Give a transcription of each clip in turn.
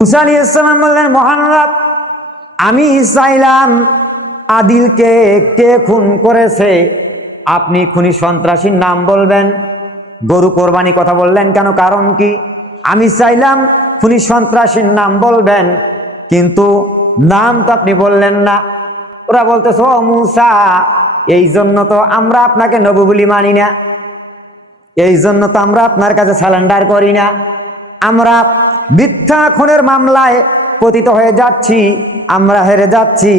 মুসা আলাইহিস সালাম বললেন, মুহাম্মদ, আমি চাইলাম আদিলকে কে খুন করেছে আপনি খুনি সন্ত্রাসীর নাম বলবেন। গরু কোরবানি কথা বললেন কেন, কারণ কি? আমি চাইলাম খুনি সন্ত্রাসীর নাম বলবেন, কিন্তু নাম তো আপনি বললেন না। ওরা বলতেছে, ও মুসা, এই জন্য তো আমরা আপনাকে নবী বলে মানি না, এই জন্য তো আমরা আপনার কাছে সারেন্ডার করি না। আমরা মিথ্যা খুনের মামলায় পতিত হয়ে যাচ্ছি, আমরা হেরে যাচ্ছি,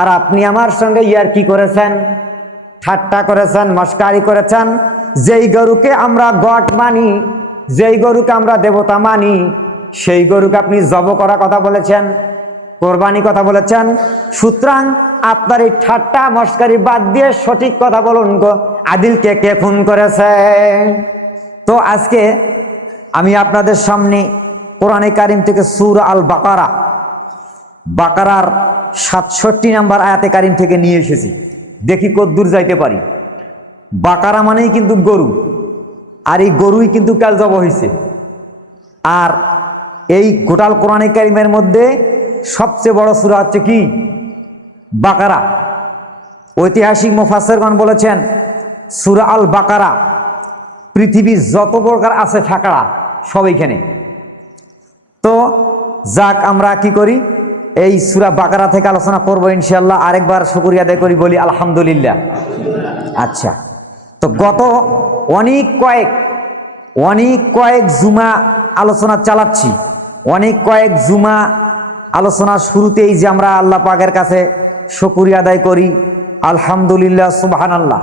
আর আপনি আমার সঙ্গে ইয়ার কি করেছেন, ঠাট্টা করেছেন, মস্কারি করেছেন। যেই গরুকে আমরা গড মানি, যেই গরুকে আমরা দেবতা মানি, সেই গরুকে আপনি জব করার কথা বলেছেন, কোরবানি কথা বলেছেন। সুতরাং আপনার এই ঠাট্টা মস্কারি বাদ দিয়ে সঠিক কথা বলুন, আদিলকে কে খুন করেছে? তো আজকে আমি আপনাদের সামনে কোরআনে কারিম থেকে সূরা আল বাকারার ৬৭ নম্বর আয়াতে কারিম থেকে নিয়ে এসেছি। দেখি কতদূর যাইতে পারি। বাকারা মানেই কিন্তু গরু, আর এই গরুই কিন্তু কাল জব হয়েছে। আর এই গোটাল কোরআনে কারিমের মধ্যে সবচেয়ে বড় সূরা হচ্ছে কি? বাকারা। ঐতিহাসিক মুফাসসিরগণ বলেছেন, সূরা আল বাকারা পৃথিবীর যত প্রকার আছে ফাঁকড়া সব এইখানে। তো যাক, আমরা কি করি, এই সূরা বাকারা থেকে আলোচনা করবো ইনশাআল্লাহ। আরেকবার শুকরিয়া আদায় করি, বলি আলহামদুলিল্লাহ। আচ্ছা, তো গত অনেক কয়েক জুমা আলোচনা চালাচ্ছি। অনেক কয়েক জুমা আলোচনার শুরুতেই যে আমরা আল্লাহ পাকের কাছে শুকরিয়া আদায় করি, আলহামদুলিল্লাহ, সুবহানাল্লাহ।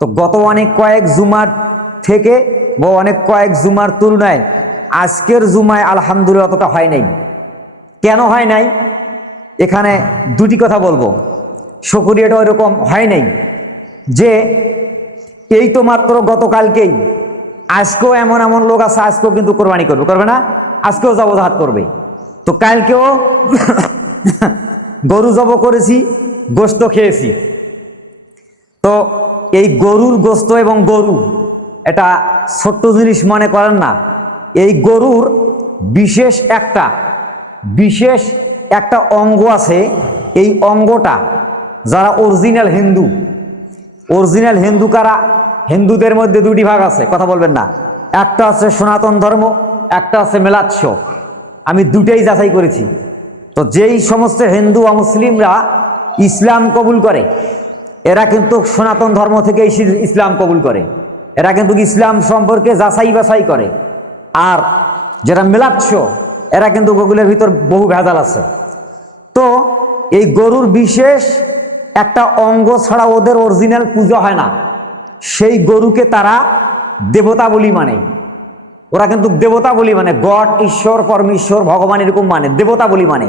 তো গত অনেক কয়েক জুমার থেকে বা অনেক কয়েক জুমার তুলনায় আজকের জুমায় আলহামদুলিল্লাহ অতটা হয় নাই। কেন হয় নাই? এখানে দুটি কথা বলবো। শুকরিয়াটা ওইরকম হয় নাই যে এই তো মাত্র গতকালকেই, আজকেও এমন লোক আছে, আজকেও কিন্তু কোরবানি করবে না, আজকেও জবজাহাত করবে। তো কালকেও গরু জব করেছি, গোস্ত খেয়েছি। তো এই গরুর গোস্ত এবং গরু এটা ছোট্ট জিনিস মনে করেন না। এই গরুর বিশেষ একটা অঙ্গ আছে। এই অঙ্গটা যারা অরিজিনাল হিন্দু কারা? হিন্দুদের মধ্যে দুটি ভাগ আছে, কথা বলবেন না। একটা আছে সনাতন ধর্ম, একটা আছে মেলাচ্ছ। আমি দুটেই যাচাই করেছি। তো যেই সমস্ত হিন্দু অমুসলিমরা ইসলাম কবুল করে, এরা কিন্তু সনাতন ধর্ম থেকে ইসলাম কবুল করে, এরা কিন্তু ইসলাম সম্পর্কে যাচাই বাছাই করে। আর যারা মেলাচ্ছ, এরা কিন্তু গুগলের ভিতর বহু ভেজাল আছে। তো এই গরুর বিশেষ একটা অঙ্গ ছাড়া ওদের অরিজিনাল পূজা হয় না। সেই গরুকে তারা দেবতা বলি মানে। ওরা কিন্তু দেবতা বলি মানে, গড, ঈশ্বর, পরমেশ্বর, ভগবান এরকম মানে, দেবতা বলি মানে।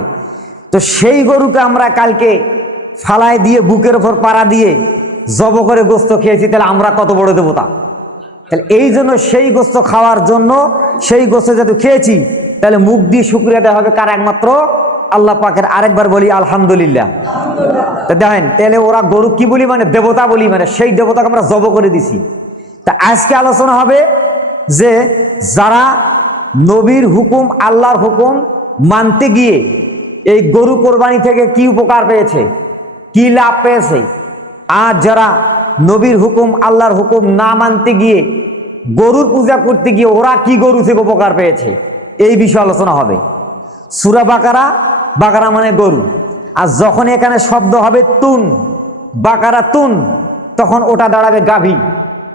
তো সেই গরুকে আমরা কালকে ফালায় দিয়ে, বুকের ওপর পাড়া দিয়ে জব করে গোস্ত খেয়েছি, তাহলে আমরা কত বড় দেবতা? তাহলে এই জন্য সেই গোস্ত খাওয়ার জন্য, সেই গোস্ত যেহেতু খেয়েছি, তাহলে মুখ দিয়ে শুকরিয়া দেওয়া হবে কার? একমাত্র আল্লাহ পাকের। আরেকবার বলি আলহামদুলিল্লাহ। তা দেখেন, তাহলে ওরা গরু কি বলি মানে? দেবতা বলি মানে। সেই দেবতাকে আমরা জব করে দিছি। তা আজকে আলোচনা হবে যে যারা নবীর হুকুম, আল্লাহর হুকুম মানতে গিয়ে এই গরু কোরবানি থেকে কি উপকার পেয়েছে, কি লাভ পেয়েছে, আর যারা নবীর হুকুম, আল্লাহর হুকুম না মানতে গিয়ে গরুর পূজা করতে গিয়ে ওরা কি গরু থেকে উপকার পেয়েছে, এই বিষয়ে আলোচনা হবে। সূরা বাকারা মানে গরু। আর যখন এখানে শব্দ হবে তুন, বাকারা তুন, তখন ওটা দাঁড়াবে গাভী।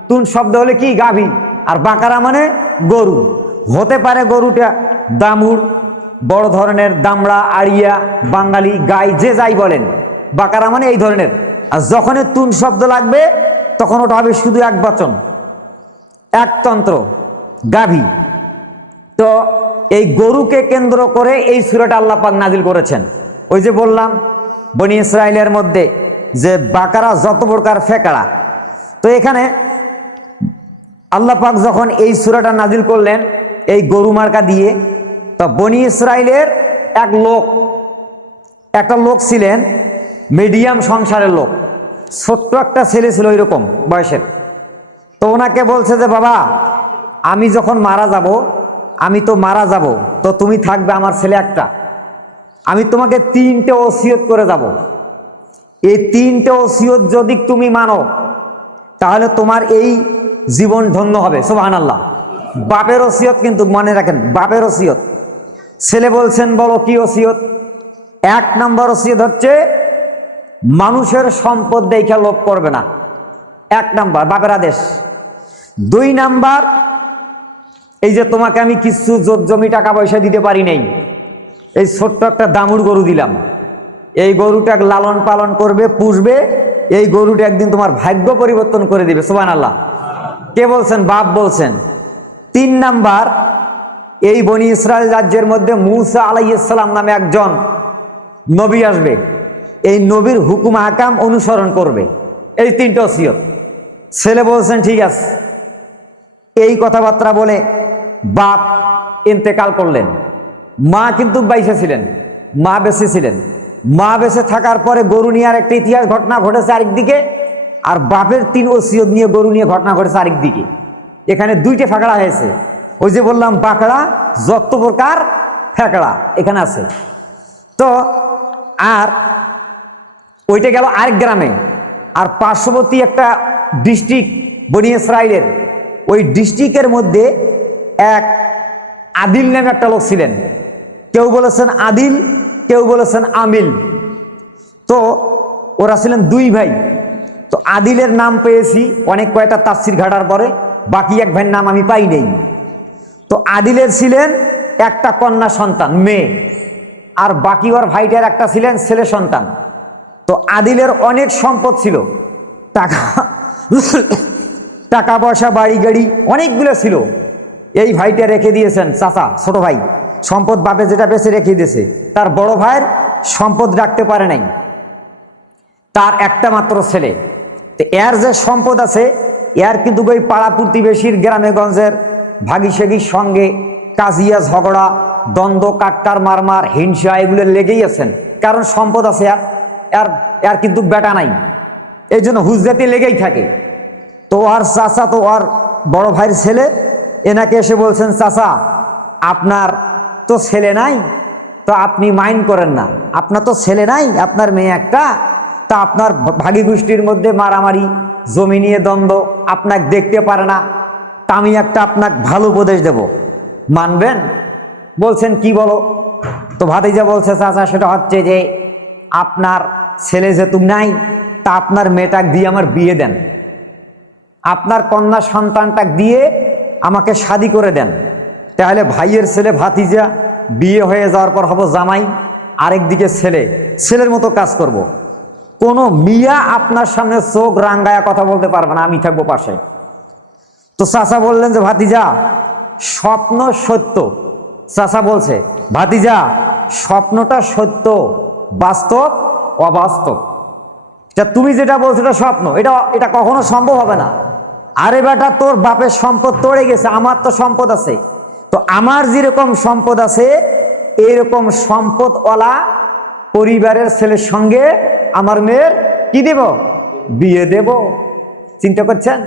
তুন শব্দ হলে কি? গাভী। আর বাকারা মানে গরু। হতে পারে গরুটা দামুড়, বড় ধরনের, দামড়া, আড়িয়া, বাঙালি, গাই, যে যাই বলেন, বাকারা মানে এই ধরনের। আর যখন তুন শব্দ লাগবে তখন ওটা হবে শুধু এক বচন, একতন্ত্র, গাভী। তো এই গরুকে কেন্দ্র করে এই সূরাটা আল্লাহ পাক নাজিল করেছেন। ওই যে বললাম বনি ইসরাইলের মধ্যে যে বাকারা যত প্রকার ফেকড়া। তো এখানে আল্লাহ পাক যখন এই সূরাটা নাজিল করলেন এই গরু মার্কা দিয়ে, তো বনি ইসরাইলের একটা লোক ছিলেন, মিডিয়াম সংসারের লোক, ছোট্ট একটা ছেলে ছিল এরকম বয়সের। তো ওনাকে বলছে যে, বাবা, আমি যখন মারা যাব আমি তো মারা যাব, তো তুমি থাকবে আমার ছেলে একটা, আমি তোমাকে 3টে ওসিয়ত করে যাব। এই 3টে ওসিয়ত যদি তুমি মানো তাহলে তোমার এই জীবন ধন্য হবে। সুবহানাল্লাহ। বাপের ওসিয়ত, কিন্তু মনে রাখেন বাপের ওসিয়ত। ছেলে বলছেন বলো কি ওসিয়ত? 1 নম্বর ওসিয়ত হচ্ছে মানুষের সম্পদ দেখে লোভ করবে না, 1 নাম্বার বাপের আদেশ। 2 নাম্বার, এই যে তোমাকে আমি কিছু জমি টাকা পয়সা দিতে পারি নাই, এই ছোট্ট একটা দামুর গরু দিলাম, এই গরুটাকে লালন পালন করবে, পুষবে, এই গরুটা একদিন তোমার ভাগ্য পরিবর্তন করে দিবে। সুবহানাল্লাহ। কে বলছেন? বাপ বলছেন। 3 নাম্বার, এই বনি ইসরায়েল রাজ্যের মধ্যে মূসা আলাইহিস সালাম নামে একজন নবী আসবে, এই নবীর হুকুম আহকাম অনুসরণ করবে। এই 3টে ওসিয়ত। ছেলে বলছেন ঠিক আছে। এই কথাবার্তা বলে বাপ ইন্তেকাল করলেন। মা কিন্তু বাইসে ছিলেন, মা বেঁচে ছিলেন। মা বেঁচে থাকার পরে গরু নিয়ে আর একটা ইতিহাস ঘটনা ঘটেছে আরেকদিকে, আর বাপের 3 ওসিয়ত নিয়ে গরু নিয়ে ঘটনা ঘটেছে আরেকদিকে। এখানে 2টে ফাঁকড়া হয়েছে। ওই যে বললাম বাঁকড়া, যত প্রকার ফ্যাকড়া এখানে আছে। তো আর ওইটা গেল আরেক গ্রামে। আর পার্শ্ববর্তী একটা ডিস্ট্রিক্ট বনি ইসরাইলের, ওই ডিস্ট্রিক্টের মধ্যে এক আদিল নামে একটা লোক ছিলেন। কেউ বলেছেন আদিল, কেউ বলেছেন আমিল। তো ওরা ছিলেন 2 ভাই। তো আদিলের নাম পেয়েছি অনেক কয়টা তাফসির ঘাটার পরে, বাকি 1 ভাইয়ের নাম আমি পাই নাই। তো আদিলের ছিলেন একটা কন্যা সন্তান, মেয়ে, আর বাকি ওর ভাইটার একটা ছিলেন ছেলে সন্তান। তো আদিলের অনেক সম্পদ ছিল, টাকা টাকা পয়সা, বাড়ি গাড়ি অনেকগুলো ছিল। এই ভাইটা রেখে দিয়েছেন চাচা, ছোট ভাই, সম্পদ বাপে যেটা বেঁচে রেখে দিয়েছে। তার বড় ভাইয়ের সম্পদ রাখতে পারে নাই, তার একটা মাত্র ছেলে। তো এর যে সম্পদ আছে, এর কিন্তু ওই পাড়া প্রতিবেশীর গ্রামে গঞ্জের ভাগিসাগির সঙ্গে কাজিয়া, ঝগড়া, দ্বন্দ্ব, কাটকার, মারমার, হিংসা এগুলো লেগেই আছেন। কারণ সম্পদ আছে, এর কিন্তু বেটা নাই, এই জন্য হুজ্জাতি লেগেই থাকে। তো আর চাচা, তো আর বড় ভাইয়ের ছেলে, এনাকে এসে বলছেন চাচা আপনার তো ছেলে নাই, তো আপনি মাইন্ড করেন না, আপনার তো ছেলে নাই, আপনার মেয়ে একটা, তা আপনার ভাগী গোষ্ঠীর মধ্যে মারামারি, জমি নিয়ে দ্বন্দ্ব, আপনাকে দেখতে পারে না, তা আমি একটা আপনাকে ভালো উপদেশ দেব, মানবেন? বলছেন কি বলো? তো ভাতিজা বলছে চাচা সেটা হচ্ছে যে আপনার ছেলে যেহেতু নাই, তা আপনার মেয়েটাকে দিয়ে আমার বিয়ে দেন, আপনার কন্যা সন্তানটাকে দিয়ে আমাকে শাদি করে দেন, তাহলে ভাইয়ের ছেলে ভাতিজা বিয়ে হয়ে যাওয়ার পর হব জামাই, আরেকদিকে ছেলে, ছেলের মতো কাজ করব। কোনো মিয়া আপনার সামনে চোখ রাঙ্গায়া কথা বলতে পারবে না, আমি থাকবো পাশে। তো চাচা বললেন যে ভাতিজা স্বপ্ন সত্য। চাচা বলছে ভাতিজা স্বপ্নটা সত্য, বাস্তব অবাস্তব। তুমি যেটা বলছো এটা স্বপ্ন, এটা কখনো সম্ভব হবে না। আরে বেটা তোর বাপের সম্পদ তোড়ে গেছে, আমার তো সম্পদ আছে। তো আমার যেরকম সম্পদ আছে এইরকম সম্পদওয়ালা পরিবারের ছেলের সঙ্গে আমার মেয়ের কি দেব? বিয়ে দেব। চিন্তা করছেন?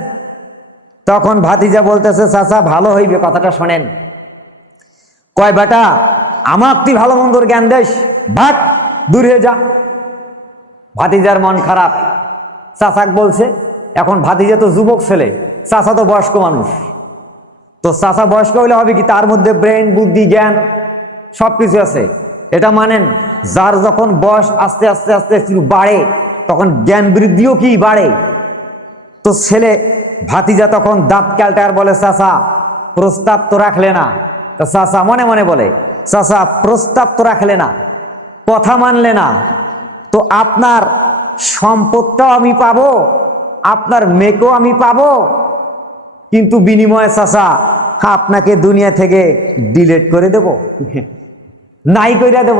তখন ভাতিজা বলতেছে চাচা ভালো হইবে, কথাটা শোনেন। কয় বেটা আমার তুই ভালো মন্দর জ্ঞান দেশ, ভাগ দূর হয়ে যা। ভাতিজার মন খারাপ, চাচাক বলছে। এখন ভাতিজা তো যুবক ছেলে, চাচা তো বয়স্ক মানুষ। তো চাচা বয়স্ক হইলে হবে কি, তার মধ্যে ব্রেন, বুদ্ধি, জ্ঞান সবকিছু আছে। এটা মানেন, যার যখন বয়স আস্তে আস্তে আস্তে একটু বাড়ে তখন জ্ঞান বৃদ্ধিও কি বাড়ে। তো ছেলে ভাতিজা তখন দাঁত ক্যালটার বলে চাচা প্রস্তাব তো রাখলে না। তো চাচা মনে মনে বলে চাচা প্রস্তাব তো রাখলে না, কথা মানলে না, তো আপনার সম্পদটাও আমি পাবো, আপনার মেয়েকেও আমি পাবো, কিন্তু বিনিময়ে চাচা আপনাকে দুনিয়া থেকে ডিলিট করে দেব, নাই কইরা দেব।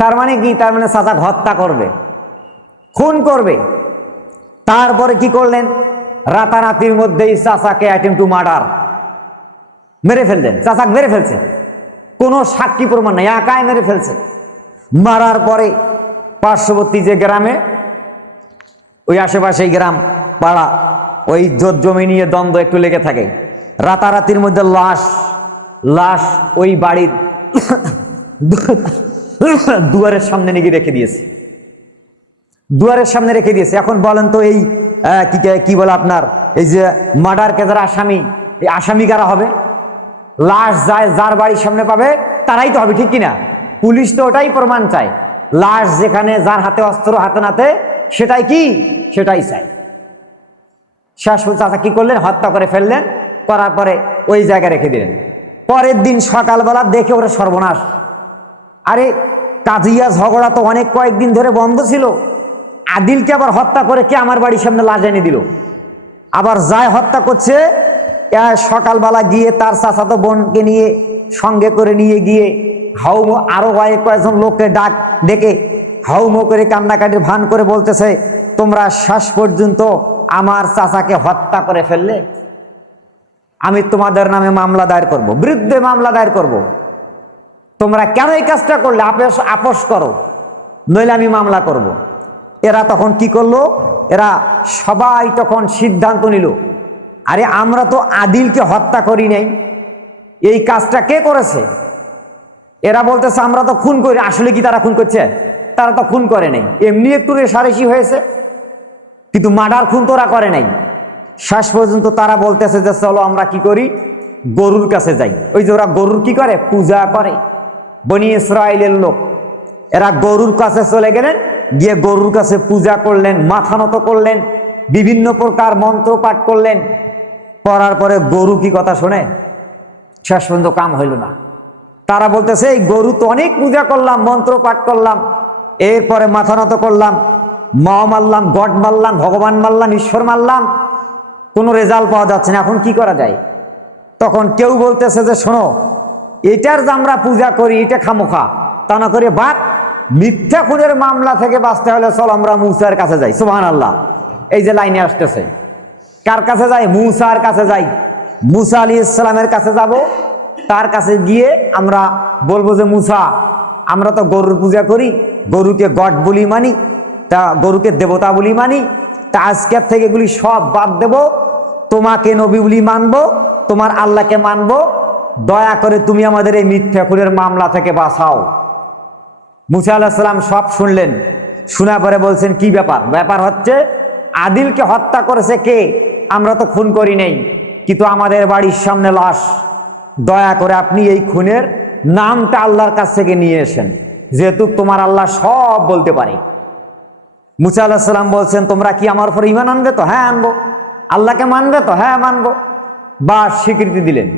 তার মানে কি? তার মানে চাচা হত্যা করবে, খুন করবে। তারপরে কি করলেন? রাতারাতির মধ্যেই চাচাকে অ্যাটেম্প টু মার্ডার মেরে ফেললেন। চাচাকে মেরে ফেলছে, কোনো সাক্ষী প্রমাণ নাই, একাই মেরে ফেলছে। মারার পরে পার্শ্ববর্তী যে গ্রামে, ওই আশেপাশে গ্রাম পাড়া, ওই জমি নিয়ে দ্বন্দ্ব একটু লেগে থাকে। রাতারাতির মধ্যে লাশ লাশ ওই বাড়ির দুয়ারের সামনে নিয়ে রেখে দিয়েছে, দুয়ারের সামনে রেখে দিয়েছে। এখন বলেন তো এই কি বলে আপনার এই যে মার্ডার কেসের আসামি, এই আসামি কারা হবে? লাশ যায় যার বাড়ির সামনে পাবে তারাই তো হবে, ঠিক কিনা? পুলিশ তো ওটাই প্রমাণ চায়, লাশ যেখানে যার হাতে অস্ত্র হাতে নাতে সেটাই কি, সেটাই চাই। শেষ চাচা কি করলেন, হত্যা করে ফেললেন, করার পরে ওই জায়গায় রেখে দিলেন। পরের দিন সকালবেলা দেখে ওরা সর্বনাশ, আরে কাজিয়া ঝগড়া তো অনেক কয়েকদিন ধরে বন্ধ ছিল, আদিলকে আবার হত্যা করে কে আমার বাড়ির সামনে লাশ এনে দিল। আবার যায় হত্যা করছে, সকালবেলা গিয়ে তার চাচাতো বোনকে নিয়ে সঙ্গে করে নিয়ে গিয়ে হাউমো আরো কয়েকজন লোককে ডেকে হাউমো করে কান্নাকাটির ভান করে বলতেছে, তোমরা শেষ পর্যন্ত আমার চাচাকে হত্যা করে ফেললে, আমি তোমাদের নামে মামলা দায়ের করব, বিরুদ্ধে মামলা দায়ের করব, তোমরা কেন এই কাজটা করলে, আপোষ করো নইলে আমি মামলা করব। এরা তখন কি করলো, এরা সবাই তখন সিদ্ধান্ত নিল, আরে আমরা তো আদিলকে হত্যা করি নাই, এই কাজটা কে করেছে? এরা বলতেছে আমরা তো খুন করি। আসলে কি তারা খুন করছে? তারা তো খুন করে নাই, এমনি একটু রেশারেশি হয়েছে, কিন্তু মার্ডার খুন তোরা করে নাই। শেষ পর্যন্ত তারা বলতেছে যে চলো আমরা কি করি, গরুর কাছে যাই। ওই যে ওরা গরুর কি করে, পূজা করে, বনি ইসরাইলের লোক, এরা গরুর কাছে চলে গেলেন, গিয়ে গরুর কাছে পূজা করলেন, মাথা নত করলেন, বিভিন্ন প্রকার মন্ত্র পাঠ করলেন। করার পরে গরু কি কথা শোনে? শেষ পর্যন্ত কাম হইল না। তারা বলতেছে এই গরু তো অনেক পূজা করলাম, মন্ত্র পাঠ করলাম, এরপরে মাথা নত করলাম, মা মারলাম, গড মারলাম, ভগবান মারলাম, ঈশ্বর মারলাম, কোনো রেজাল্ট পাওয়া যাচ্ছে না, এখন কি করা যায়? তখন কেউ বলতেছে যে শোনো, এটার যে আমরা পূজা করি এটা খামোখা, তা না করে বাদ, মিথ্যা খুনের মামলা থেকে বাঁচতে হলে চল আমরা মুসার কাছে যাই। সুবহানাল্লাহ, এই যে লাইনে আসতেছে, কার কাছে যাই? মুসার কাছে যাই। মুসা আলাইহিস সালামের কাছে যাব, তার কাছে গিয়ে আমরা বলবো যে মুসা, আমরা তো গরুর পূজা করি, গরুকে গড বলি মানি, তা গরুকে দেবতা বলি মানি, তা আজকের থেকে এগুলি সব বাদ দেব, তোমাকে নবী বলি মানবো, তোমার আল্লাহকে মানবো, দয়া করে তুমি আমাদের এই মিথ্যা খুনের মামলা থেকে বাঁচাও। মুসা আলাইহিস সালাম সব শুনলেন, শোনা পরে বলছেন কি ব্যাপার? ব্যাপার হচ্ছে আদিলকে হত্যা করেছে কে? আমরা তো খুন করি নাই, কিন্তু আমাদের বাড়ির সামনে লাশ, দয়া করে আপনি এই খুনের নামটা আল্লাহর কাছ থেকে নিয়ে এসেন, যেহেতু তোমার আল্লাহ সব বলতে পারে। মুসা আলাইহিস সালাম বলছেন তোমরা কি আমার উপর ঈমান আনবে? তো হ্যাঁ আনবো। আল্লাহকে মানবে? তো হ্যাঁ মানবো। বা স্বীকৃতি দিলেন।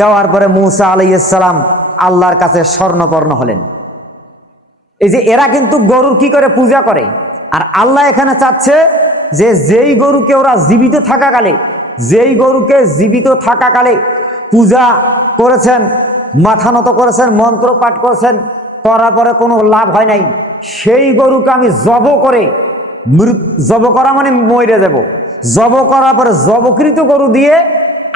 দেওয়ার পরে মুসা আলাইহিস সালাম আল্লাহর কাছে স্বর্ণপর্ণ হলেন। এই যে এরা কিন্তু গরুর কি করে পূজা করে, আর আল্লাহ এখানে চাচ্ছে যে যেই গরুকে ওরা জীবিত থাকাকালে, যেই গরুকে জীবিত থাকাকালে পূজা করেছেন, মাথা নত করেছেন, মন্ত্র পাঠ করেছেন, করার পরে কোনো লাভ হয় নাই, সেই গরুকে আমি জব করে, জব করা মানে মরে যাব, জব করার পরে জবকৃত গরু দিয়ে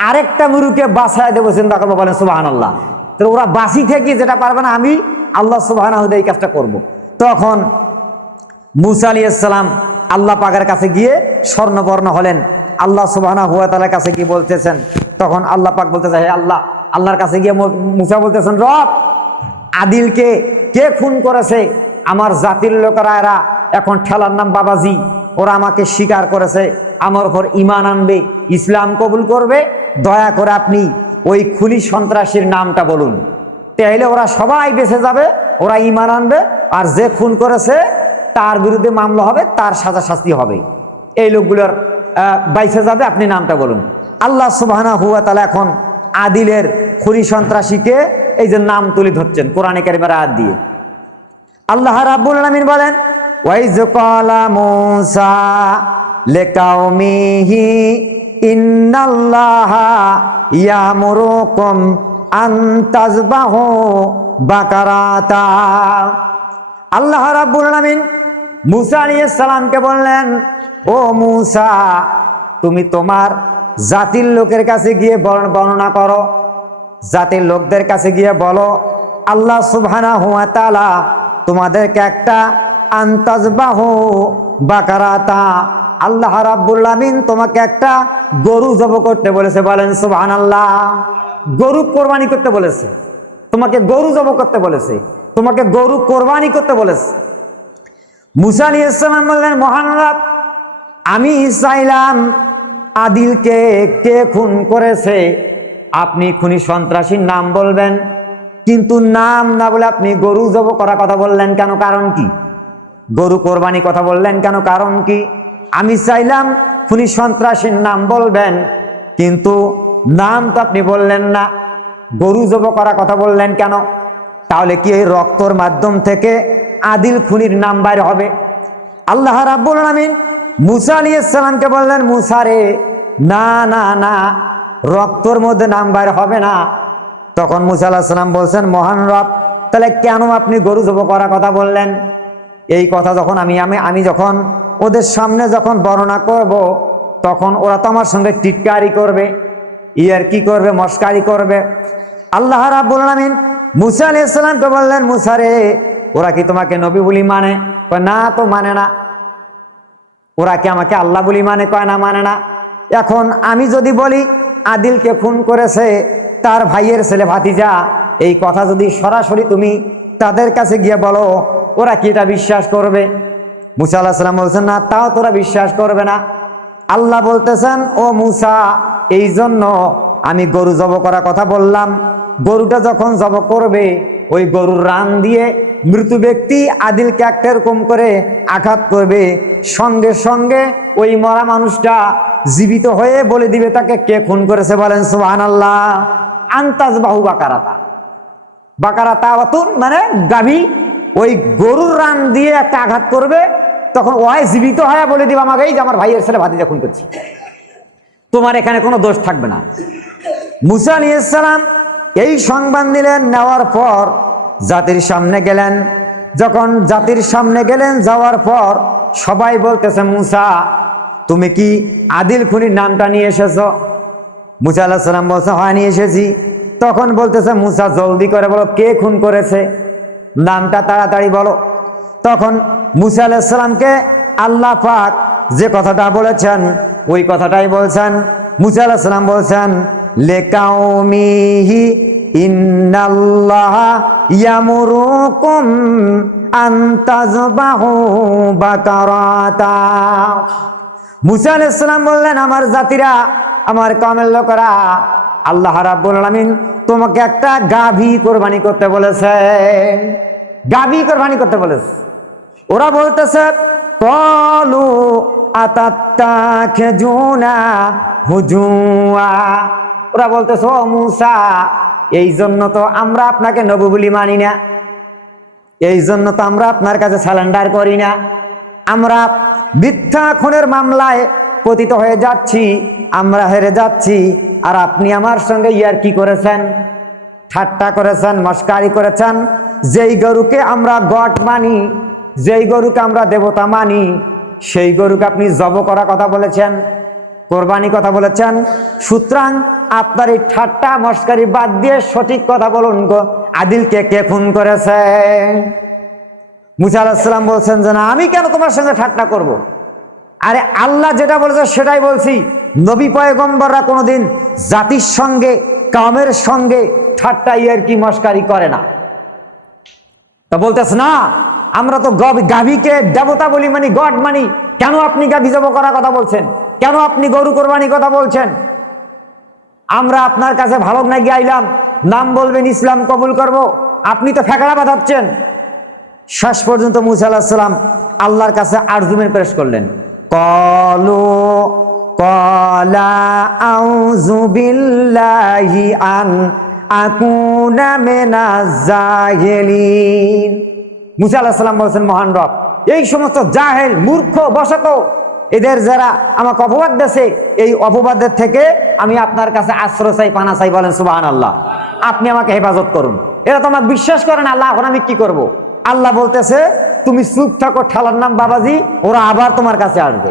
আরেকটা গরুকে বাঁচায় দেবো। চিন্তা করবো, বলেন সুবহানাল্লাহ। তো ওরা বাঁচি থেকে যেটা পারবে না, আমি আল্লাহ সুবহানাহু এই কাজটা করব। তখন মুসা আলাইহিস সালাম আল্লাহ পাকের কাছে গিয়ে স্বর্ণবর্ণ হলেন, আল্লাহ সুবহানাহু ওয়া তাআলার কাছে গিয়ে বলতেছেন, তখন আল্লাহ পাক বলতেছে হে আল্লাহ, আল্লাহর কাছে গিয়ে মুসা বলতেছেন রব, আদিলকে কে খুন করেছে? আমার জাতির লোকেরা, এরা এখন ঠেলার নাম বাবাজি, ওরা আমাকে স্বীকার করেছে, আমার উপর ঈমান আনবে, ইসলাম কবুল করবে, দয়া করে আপনি ওই খুনি সন্ত্রাসীর নামটা বলুন, তাহলে ওরা সবাই বেঁচে যাবে, ওরা ঈমান আনবে, আর যে খুন করেছে তার বিরুদ্ধে মামলা হবে, তার সাজা শাস্তি হবে, এই লোকগুলোর বাইচে যাবে, আপনি নামটা বলুন। আল্লাহ সুবহানাহু ওয়া তাআলা এখন আদিলের খুনি সন্ত্রাসীকে এই যে নাম তুলে ধরছেন কোরআনে কারিমের আয়াত দিয়ে। আল্লাহ রাব্বুল আলামিন বলেন, ওয়াইজ ক্বালা মূসা লিকাওমিহি ইন্নাল্লাহা ইয়ামুরুকুম আন তাযবাহু বাকারাতা। আল্লাহ রাব্বুল আলামিন মূসা আলাইহিস সালামকে বললেন, ও মূসা, তুমি তোমার জাতির লোকের কাছে গিয়ে বর্ণনা করো, জাতির লোকদের কাছে গিয়ে বলো আল্লাহ সুবহানাহু ওয়া তাআলা তোমাদেরকে একটা আনতাজবাহু বাকারাতা, আল্লাহ রাব্বুল আলামিন তোমাকে একটা গরু জব করতে বলেছে। বলেন সুবহানাল্লাহ। গরু কোরবানি করতে বলেছে, তোমাকে গরু জবাই করতে বলেছে, তোমাকে গরু কোরবানি করতে বলেছে। মুসা আলাইহিস সালাম বললেন, মহান রব, আমি চাইলাম আদিলকে কে খুন করেছে আপনি খুনি সন্ত্রাসীর নাম বলবেন, কিন্তু নাম না বলে আপনি গরু জবাই করার কথা বললেন কেন? কারণ কি? গরু কোরবানি কথা বললেন কেন? কারণ কি? আমি চাইলাম খুনি সন্ত্রাসীর নাম বলবেন, কিন্তু নাম তো আপনি বললেন না, গরু জবাই করার কথা বললেন কেন? তাহলে কি এই রক্তর মাধ্যম থেকে আদিল খুনির নাম বাইর হবে? আল্লাহ রাব্বুল আলামিন মুসা আলাইহিস সালামকে বললেন, মুসা রে, না না না, রক্তর মধ্যে নাম বাইর হবে না। তখন মুসা আলাইহিস সালাম বলছেন, মহান রব, তাহলে কেন আপনি গরু জবাই করার কথা বললেন? এই কথা যখন আমি যখন ওদের সামনে যখন বর্ণনা করব, তখন ওরা তো আমার সঙ্গে টিটকারি করবে, ইয়ার কি করবে, মস্কারি করবে। আল্লাহ রাব্বুল আলামিন মুসা আলাইহিস সালামকে বললেন, মুসা রে, ওরা কি তোমাকে নবী বলি মানে? কয় না, তো মানে না। ওরা কি আমাকে আল্লাহ বলি মানে? কয় না, মানে না। এখন আমি যদি বলি আদিলকে খুন করেছে তার ভাইয়ের ছেলে ভাতিজা, এই কথা যদি সরাসরি তুমি তাদের কাছে গিয়ে বলো, ওরা কি এটা বিশ্বাস করবে? মুসা আলাইহিস সালাম বলছেন, না, তাও তোরা বিশ্বাস করবে না। আল্লাহ বলতেছেন, ও মুসা, এই জন্য আমি গরু জবাই করার কথা বললাম। গরুটা যখন জবাই করবে, ওই গরুর রান দিয়ে মৃত ব্যক্তি আদিলকে একটা এরকম করে আঘাত করবে, সঙ্গে সঙ্গে ওই মরা মানুষটা জীবিত হয়ে বলে দিবে তাকে কে খুন করেছে। বলেন সুবহানাল্লাহ। আন্তাজ বাহু বাকারাতা, বাকারাতা ওয়াতুন মানে গাভী, ওই গরুর রান দিয়ে একটা আঘাত করবে, তখন ওই জীবিত হয়ে বলে দিবে আমাকে, এই যে আমার ভাইয়ের ছেলে ভাতিজা খুন করছি, তোমার এখানে কোনো দোষ থাকবে না। মুসা আলাইহিস সালাম এই সংবাদ নিলেন, নেওয়ার পর জাতির সামনে গেলেন। যখন জাতির সামনে গেলেন, যাওয়ার পর সবাই বলতেছে, মুসা, তুমি কি আদিল খুনির নামটা নিয়ে এসেছো? মুসা আলাইহিস সালাম বলছে, হ্যাঁ, নিয়ে এসেছি। তখন বলতেছে, মুসা, জলদি করে বলো কে খুন করেছে, নামটা তাড়াতাড়ি বলো। তখন মুসা আলাইহিস সালামকে আল্লাহ পাক যে কথাটা বলেছেন ওই কথাটাই বলছেন। মুসা আলাইহিস সালাম বলছেন, লিকাউমিহি ইন্নাল্লাহা ইয়ামুরুকুম আন তাযবাহু বাকারাতা। মুসা আলাইহিস সালাম বললেন, আমার জাতিরা, আমার কওমের লোকেরা, আল্লাহ রাব্বুল আলামিন তোমাকে একটা গাভী কোরবানি করতে বলেছে, গাভী কোরবানি করতে বলেছে। ওরা বলতেছে, ক্বালু আতাত্তাখিজুনা হুজুয়া, ওরা বলতেছে, ও মুসা, এই জন্য তো আমরা আপনাকে নবী বলি মানি না, এই জন্য তো আমরা আপনার কাছে সারেন্ডার করি না, আমরা মিথ্যা খুনের মামলায় পতিত হয়ে যাচ্ছি, আমরা হেরে যাচ্ছি, আর আপনি আমার সঙ্গে ইয়ার্কি করেছেন, ঠাট্টা করেছেন, মস্কারি করেছেন। যেই গরুকে আমরা গড মানি, যেই গরুকে আমরা দেবতা মানি, সেই গরুকে আপনি জবাই করার কথা বলেছেন, কোরবানি কথা বলেছেন। সুতরাং আপনার এই ঠাট্টা মস্কারি বাদ দিয়ে সঠিক কথা বলুন, আদিলকে কে খুন করেছে? মুসা আলাইহিস সালাম বলছেন যে, না, আমি কেন তোমার সঙ্গে ঠাট্টা করব? আরে আল্লাহ যেটা বলেছে সেটাই বলছি। নবী পয়গম্বররা কোনোদিন জাতির সঙ্গে, কওমের সঙ্গে ঠাট্টা ইয়ারকি মস্কারি করে না। তা বলতেছ না, আমরা তো গাভীকে দেবতা বলি মানি, গড মানি, কেন আপনি গাভী জবাই করার কথা বলছেন? কেন আপনি গরু কোরবানির কথা বলছেন? আমরা আপনার কাছে ভালো না গিয়ে আইলাম, নাম বলবেন, ইসলাম কবুল করব, আপনি তো ফেকড়া বাঁধাচ্ছেন। শেষ পর্যন্ত মুসা আলাইহিস সালাম আল্লাহর কাছে আরজুমেন্ট পেশ করলেন, ক্বালা আউযু বিল্লাহি আন আকুনা মিনাজ জাহিলিন। মুসা আলাইহিস সালাম বলেছেন, মহান রব, এই সমস্ত জাহেল, মূর্খ, বশত এদের যারা আমাকে অপবাদ দেছে, এই অপবাদের থেকে আমি আপনার কাছে আশ্রয় চাই, পানা চাই। বলেন সুবহানাল্লাহ। আপনি আমাকে হেফাজত করুন। এরা তো আমাকে বিশ্বাস করে না, আল্লাহ, এখন আমি কি করব? আল্লাহ বলতেছে, তুমি চুপ থাকো, ঠালার নাম বাবাজি, ওরা আবার তোমার কাছে আসবে।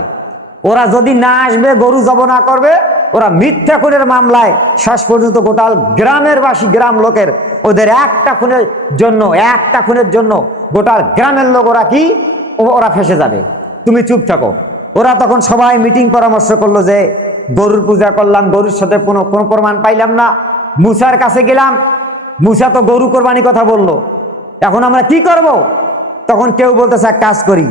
ওরা যদি না আসবে, গরু জবাই না করবে, ওরা মিথ্যা খুনের মামলায় শেষ পর্যন্ত গোটাল গ্রামের বাসী, গ্রাম লোকের, ওদের একটা খুনের জন্য গোটাল গ্রামের লোক ওরা ফেসে যাবে। তুমি চুপ থাকো। ওরা তখন সবাই মিটিং পরামর্শ করলো যে, গরুর পূজা করলাম, গরুর সাথে কোনো প্রমাণ পাইলাম না, মুসার কাছে গেলাম, মুসা তো গরু কোরবানি কথা বললো, এখন আমরা কি করব? তখন কেউ বলতেছে এক কাজ করি,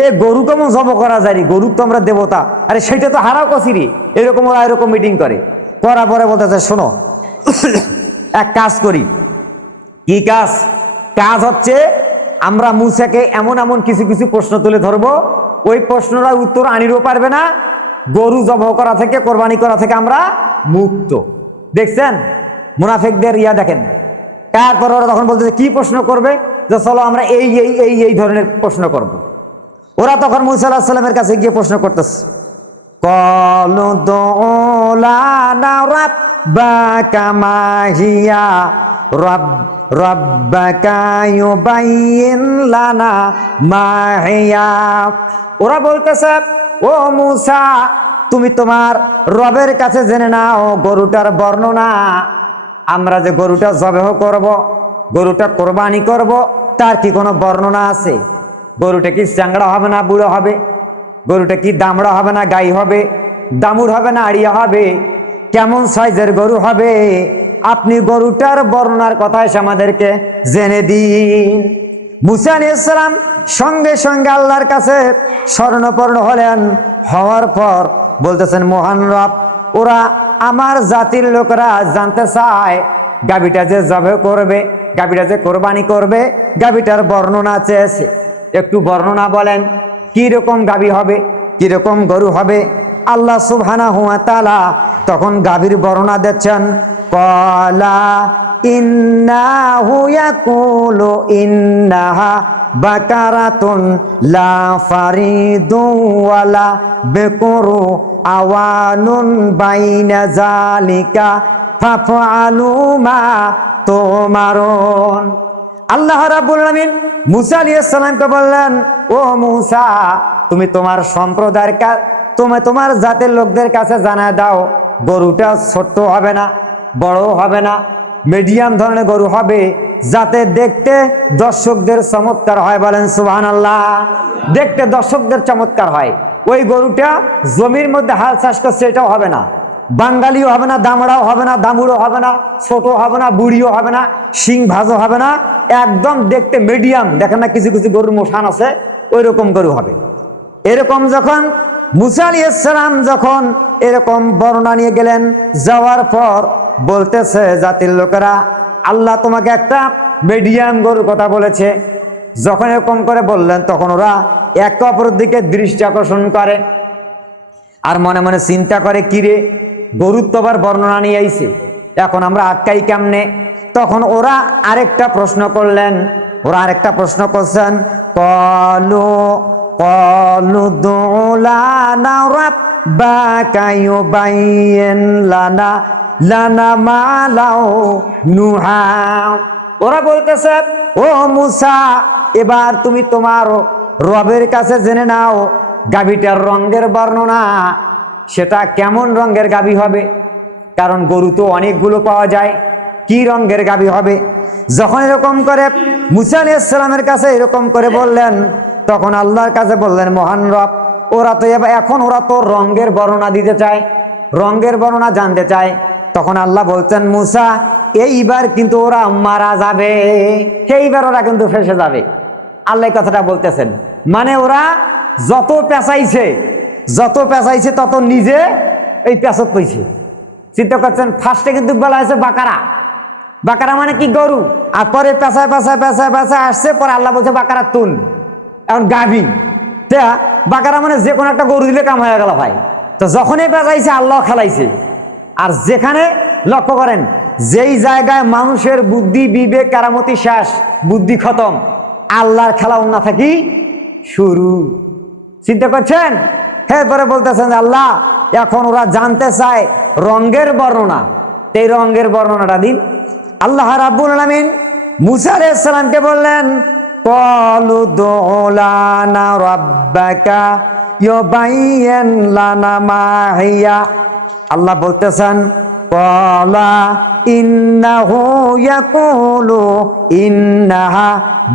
এ গরু কেমন জব করা যায়, গরু তো আমরা দেবতা, আরে সেটা তো হারাও কছিরি, এরকম ওরা এরকম মিটিং করে, করার পরে বলতেছে শোনো এক কাজ করি। কি কাজ? কাজ হচ্ছে আমরা মুসাকে এমন এমন কিছু কিছু প্রশ্ন তুলে ধরবো, ওই প্রশ্নটা উত্তর আনিরও পারবে না, গরু জবাহ করা থেকে, কোরবানি করা থেকে আমরা মুক্ত। দেখছেন মুনাফিকদের ইয়া দেখেন। তারপর ওরা তখন বলতেছে কি প্রশ্ন করবে, যে চলো আমরা এই এই এই এই ধরনের প্রশ্ন করব। ওরা তখন মুসা আলাইহিস সালামের কাছে গিয়ে প্রশ্ন করতেছে, ক্বালু দু'ু লানা রাব্বাকা মা হিয়া রাব্বাকা ইউবাইয়িন লানা মা হিয়া। ওরা বলতেছে, ও মুসা, তুমি তোমার রবের কাছে জেনে নাও গরুটার বর্ণনা, আমরা যে গরুটা জবাহ করব, গরুটা কোরবানি করব, তার কি কোনো বর্ণনা আছে? গরুটা কি চ্যাংড়া হবে না বুড়ো হবে? গরুটা কি দামড়া হবে না গাই হবে? দামুর হবে না আড়িয়া হবে? কেমন সাইজের গরু হবে? আপনি গরুটার বর্ণনার কথা এসে আমাদেরকে জেনে দিন। মুসা আলাইহিস সালাম সঙ্গে সঙ্গে আল্লাহর কাছে শরণাপন্ন হলেন। হওয়ার পর বলতেছেন, মহান রব, ওরা আমার জাতির লোকেরা জানতে চায় গাভীটা যে জবাহ করবে, গাভীটা যে কোরবানি করবে, গাভীটার বর্ণনা চেয়েছে, একটু বর্ণনা বলেন, কি রকম গাভী হবে, কি রকম গরু হবে? আল্লাহ সুবহানাহু ওয়া তাআলা তখন গাভীর বর্ণনা দিচ্ছেন। ক্বালা ইন্নাহু ইয়াকুলু ইন্নাহা বাকারাতুন লা ফারিদু ওয়ালা বিকরু আওয়ানুন বাইনা যালিকা ফাফআলু মা তুমারুন। আল্লাহ রাব্বুল আলামিন মুসা আলাইহিস সালামকে বললেন, ও মুসা, তুমি তোমার সম্প্রদায়ের তোমার জাতের লোকদের কাছে জানায় দাও, গরুটা ছোট্ট হবে না, বড় হবে না, মিডিয়াম ধরনের গরু হবে, যাতে দেখতে দর্শকদের চমৎকার হয়। বলেন সুবহানাল্লাহ। দেখতে দর্শকদের চমৎকার হয়। ওই গরুটা জমির মধ্যে হাল চাষ করছে এটাও হবে না, বাঙালিও হবে না, দামড়াও হবে না, দামুড়ও হবে না, ছোট হবে না, বুড়িও হবে না, শিং ভাজও হবে না, একদম দেখতে মিডিয়াম। দেখেন না কিছু কিছু গরুর মোশান আছে, ওই রকম গরু হবে। এরকম যখন মুসা আলাইহিস সালাম যখন এরকম বর্ণনা নিয়ে গেলেন, যাওয়ার পর বলতেছে জাতির লোকেরা, আল্লাহ তোমাকে একটা মিডিয়াম গরুর কথা বলেছে। যখন এরকম করে বললেন, তখন ওরা একে অপরের দিকে দৃষ্টি আকর্ষণ করে আর মনে মনে চিন্তা করে, কিরে, গরুর তো আবার বর্ণনা নিয়ে আইছে, এখন আমরা আটকাই কেমনে? তখন ওরা আরেকটা প্রশ্ন করলেন, ওরা আরেকটা প্রশ্ন করছেন, ক্বালু দু'ু লানা রাব্বাকা ইউবাইয়িন লানা মা লাউনুহা। ওরা বলতেছে, ও মুসা, এবার তুমি তোমার রবের কাছে জেনে নাও গাভীটার রঙের বর্ণনা, সেটা কেমন রঙের গাভী হবে, কারণ গরু তো অনেকগুলো পাওয়া যায়, কি রঙের গাভী হবে? যখন এরকম করে মুসা আলাইহিস সালামের কাছে এরকম করে বললেন, তখন আল্লাহর কাছে বললেন, মহান রব, ওরা তো এখন ওরা তো রঙের বর্ণনা দিতে চায়, রঙের বর্ণনা জানতে চায়। তখন আল্লাহ বলছেন, মুসা, এইবার কিন্তু ওরা মারা যাবে, এইবার ওরা কিন্তু ফেসে যাবে। আল্লাহ কথাটা বলতেছেন, মানে ওরা যত পেঁচাইছে তত নিজে এই পেঁচত পইছে। চিন্তা করছেন, ফার্স্টে কিন্তু বলা হয়েছে বাকারা, বাকারা মানে কি গরু, আর পরে পেঁচায় পেঁচায় পেঁচায় পেঁচায় আসছে, পরে আল্লাহ বলছে বাকারা তুন, এখন গাভী। বাকারা মানে যে কোনো একটা গরু দিলে কাম হয়ে গেল ভাই। তো যখনই পেঁচাইছে আল্লাহ খেলাইছে। আর যেখানে লক্ষ্য করেন, যেই জায়গায় মানুষের বুদ্ধি বিবেক কারামতি শেষ, বুদ্ধি খতম, আল্লাহর খেলা না থাকি শুরু। চিন্তা করছেন? এরপরে বলতেছেন আল্লাহ, এখন ওরা জানতে চায় রঙের বর্ণনা, এই রঙের বর্ণনাটা দিন। আল্লাহ রাব্বুল আলামিন মুসা আলাইহিস সালামকে বললেন, ক্বালু দু'ু লানা রাব্বাকা ইউবাইয়িন লানা মা হিয়া। আল্লাহ বলতেছেন, ক্বালা ইন্নাহু ইয়াকুলু ইন্নাহা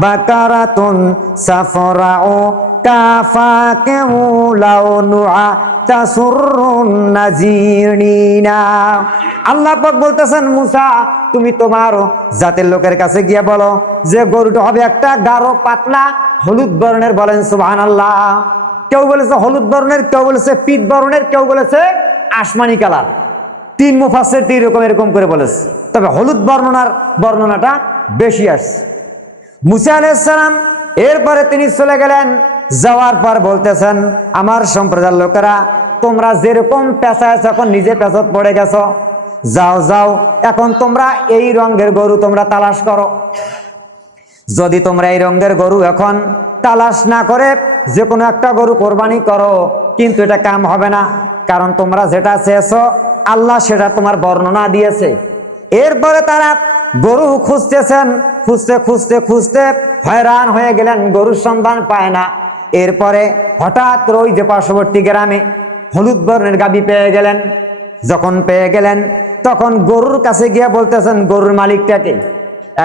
বাকারাতুন সাফরাউ কাফাকাহু লাউনুআ তাসুররুন নাজিরিনা। আল্লাহ পাক বলতেছেন, মুসা তুমি তোমার জাতের লোকের কাছে গিয়ে বলো যে গরুটা হবে একটা গাঢ় পাতলা হলুদ বর্ণের। বলেন সুবহানাল্লাহ। কেউ বলেছে হলুদ বর্ণের, কেউ বলেছে পিত বর্ণের, কেউ বলেছে আসমানি কালার। তিন মুফাসসির তিন রকম এরকম করে বলেছে, তবে হলুদ বর্ণনাটা বেশি আসছে। মুসা আলাইহিস সালাম এরপরে তিনি চলে গেলেন। যাওয়ার পর বলতেছেন, আমার সম্প্রদায়ের লোকেরা তোমরা যেরকম পেঁচায় এখন নিজে পেঁচত পড়ে গেছো, যাও যাও এখন তোমরা এই রঙের গরু তোমরা তালাশ করো। যদি তোমরা এই রঙের গরু এখন তালাশ না করে যে কোনো একটা গরু কোরবানি করো, কিন্তু এটা কাম হবে না, কারণ তোমরা যেটা চেয়েছো আল্লাহ সেটা তোমার বর্ণনা দিয়েছে। এরপরে তারা গরু খুঁজতেছেন, খুঁজতে খুঁজতে খুঁজতে হয়রান হয়ে গেলেন, গরুর সন্ধান পায় না। এরপরে হঠাৎ ওই যে পার্শ্ববর্তী গ্রামে হলুদ বর্ণের গাভী পেয়ে গেলেন। যখন পেয়ে গেলেন তখন গরুর কাছে গিয়ে বলতেছেন গরুর মালিকটাকে।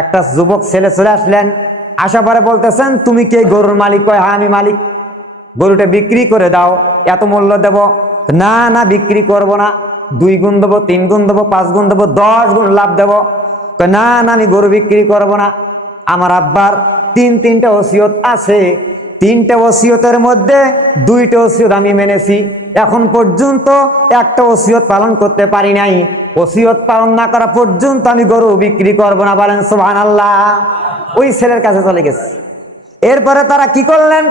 একটা যুবক ছেলে চলে আসলেন, আসার পরে বলতেছেন, তুমি কে? গরুর মালিক। কয়, হ্যাঁ আমি মালিক। গরুটা বিক্রি করে দাও, এত মূল্য দেব। না না, বিক্রি করব না, 2 গুণ দেবো, 3 গুণ দেবো, 5 গুণ দেবো, 10 গুণ লাভ দেবো। না না, আমি গরু বিক্রি করব না। আমার আব্বার তিনটা ওসিয়ত আছে, 3টা ওসিয়তের মধ্যে 2টা ওসিয়ত আমি মেনেছি, এখন পর্যন্ত একটা ওসিয়ত পালন করতে পারি নাই। ওসিয়ত পালন না করা পর্যন্ত আমি গরু বিক্রি করব না। বলেন সুবহানাল্লাহ। ওই ছেলের কাছে চলে গেছে। এরপরে তারা কি করলেন?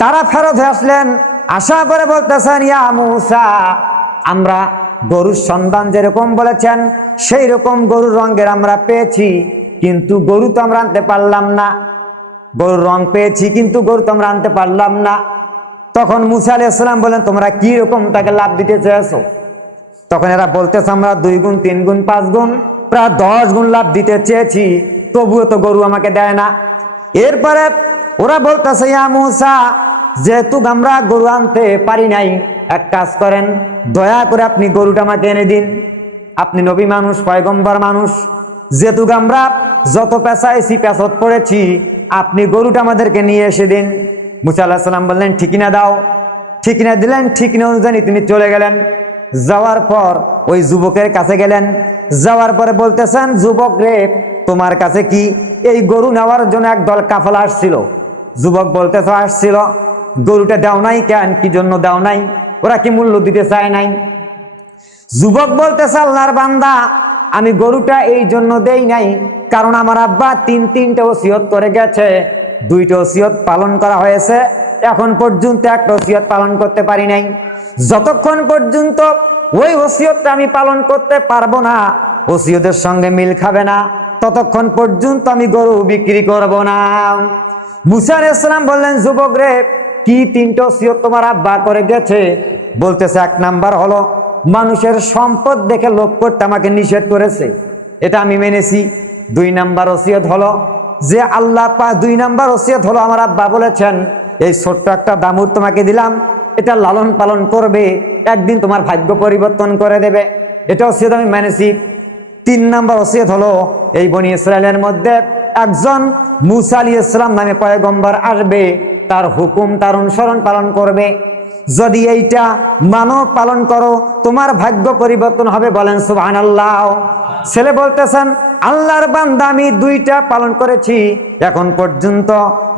তারা ফেরত হয়ে আসলেন, আসার পরে বলতেছেন, ইয়া মুসা, আমরা গরুর সন্ধান যেরকম বলেছেন সেই রকম গরুর রঙের আমরা পেয়েছি, কিন্তু গরু তো আমরা আনতে পারলাম না। গরুর রং পেয়েছি কিন্তু গরু তো আমরা আনতে পারলাম না। তখন মুসা আলাইহিস সালাম বলেন, তোমরা কি রকম তাকে লাভ দিতে চেয়েছো? তখন এরা বলতেছে, আমরা 2 গুণ, 3 গুণ, 5 গুণ, প্রায় 10 গুণ লাভ দিতে চেয়েছি, তবুও তো গরু আমাকে দেয় না। এরপরে ওরা বলতেছে, ইয়া মুসা, যেহেতু আমরা গরু আনতে পারি নাই, এক কাজ করেন, দয়া করে আপনি গরুটা আমাকে এনে দিন। আপনি নবী মানুষ, পয়গম্বর মানুষ, যেহেতু আমরা যত পেঁচাইছি পেঁচত পড়েছি, আপনি গরুটা আমাদেরকে নিয়ে এসে দিন। মুসা আলাইহিস সালাম বললেন, ঠিকিনা দাও। ঠিকিনা দিলেন, ঠিকিনা অনুযায়ী তিনি চলে গেলেন। যাওয়ার পর ওই যুবকের কাছে গেলেন। যাওয়ার পরে বলতেছেন, যুবক রে, তোমার কাছে কি এই গরু নেওয়ার জন্য একদল কাফেলা আসছিল? যুবক বলতেছে, আসছিল। গরুটা দাও নাই কেন? কি জন্য দাও নাই? ওরা কি মূল্য দিতে চায় নাই? যুবক বলতেছে, আল্লাহর বান্দা, আমি গরুটা এই জন্য দেই নাই, কারণ আমার আব্বা 3টা ওসিয়ত করে গেছে, 2টা ওসিয়ত পালন করা হয়েছে, এখন পর্যন্ত একটা ওসিয়ত পালন করতে পারি নাই। যতক্ষণ পর্যন্ত ওই ওসিয়তটা আমি পালন করতে পারবো না, ওসিয়তের সঙ্গে মিল খাবে না, ততক্ষণ পর্যন্ত আমি গরু বিক্রি করব না। মুসা আলাইহিস সালাম বললেন, যুবক রে, কি 3টা ওসিয়ত তোমার আব্বা করে গেছে? বলতেছে, 1 নাম্বার হলো মানুষের সম্পদ দেখে লোভ করতে আমাকে নিষেধ করেছে, এটা আমি মেনেছি। 2 নাম্বার ওসিয়ত হলো যে আল্লাহ পাক, 2 নাম্বার ওসিয়ত হলো আমার আব্বা বলেছেন, এই ছোট্ট একটা দামুর তোমাকে দিলাম, এটা লালন পালন করবে, একদিন তোমার ভাগ্য পরিবর্তন করে দেবে, এটা ওসিয়ত আমি মেনেছি। 3 নাম্বার ওসিয়ত হলো এই বনি ইসরায়েলের মধ্যে একজন মুসা আলাইহিস সালাম নামে পয়গম্বর আসবে, তার হুকুম তার অনুসরণ পালন করবে, যদি এইটা মানো, পালন করো, তোমার ভাগ্য পরিবর্তন হবে। বলেন সুবহানাল্লাহ। ছেলে বলতেছেন, আল্লাহর বান্দা, আমি 2টা পালন করেছি, এখন পর্যন্ত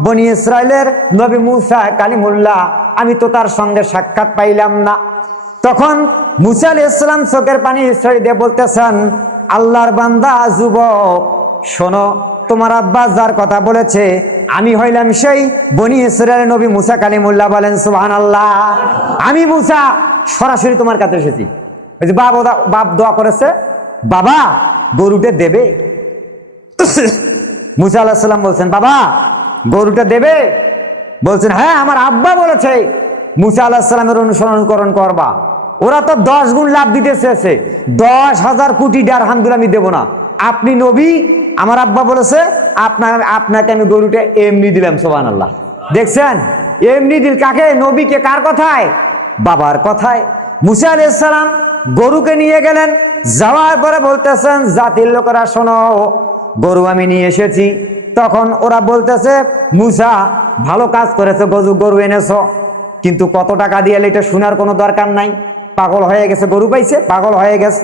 বনি ইসরায়েলের নবী মুসা কালিমুল্লাহ, আমি তো তার সঙ্গে সাক্ষাৎ পাইলাম না। তখন মুসা আলাইহিস সালাম চোখের পানি ছেড়ে দিয়ে বলতেছেন, আল্লাহর বান্দা, যুবক শোনো, তোমার আব্বা যার কথা বলেছে আমি হইলাম সেই বনি ইসরায়েলের নবী মুসা কালিমুল্লাহ। বলেন সুবহানাল্লাহ। আমি মুসা সরাসরি তোমার কাছে এসেছি। ওই যে বাপ দোয়া করেছে, বাবা গরুটা দেবে? মুসা আলাইহিস সালাম বলছেন, বাবা গরুটা দেবে? বলছেন, হ্যাঁ, আমার আব্বা বলেছে মুসা আলাইহিস সালামের অনুসরণ করবা। ওরা তো 10 গুণ লাভ দিতে চেয়েছে, 10,000 কোটি দিরহাম আমি দেব না। আপনি নবী, আমার আব্বা বলেছে, আপনাকে আমি গরুটা এমনি দিলাম। সুবহানাল্লাহ। দেখছেন, এমনি দিল কাকে? নবীকে। কার কথায়? বাবার কথায়। মুসা আলাইহিস সালাম গরুকে নিয়ে গেলেন। যাওয়ার পরে বলতেছেন, জাতির লোকেরা শোনো, গরু আমি নিয়ে এসেছি। তখন ওরা বলতেছে, মুসা ভালো কাজ করেছো, গরু এনেছো, কিন্তু কত টাকা দিয়ে এটা শোনার কোনো দরকার নাই। পাগল হয়ে গেছে, গরু পাইছে, পাগল হয়ে গেছে।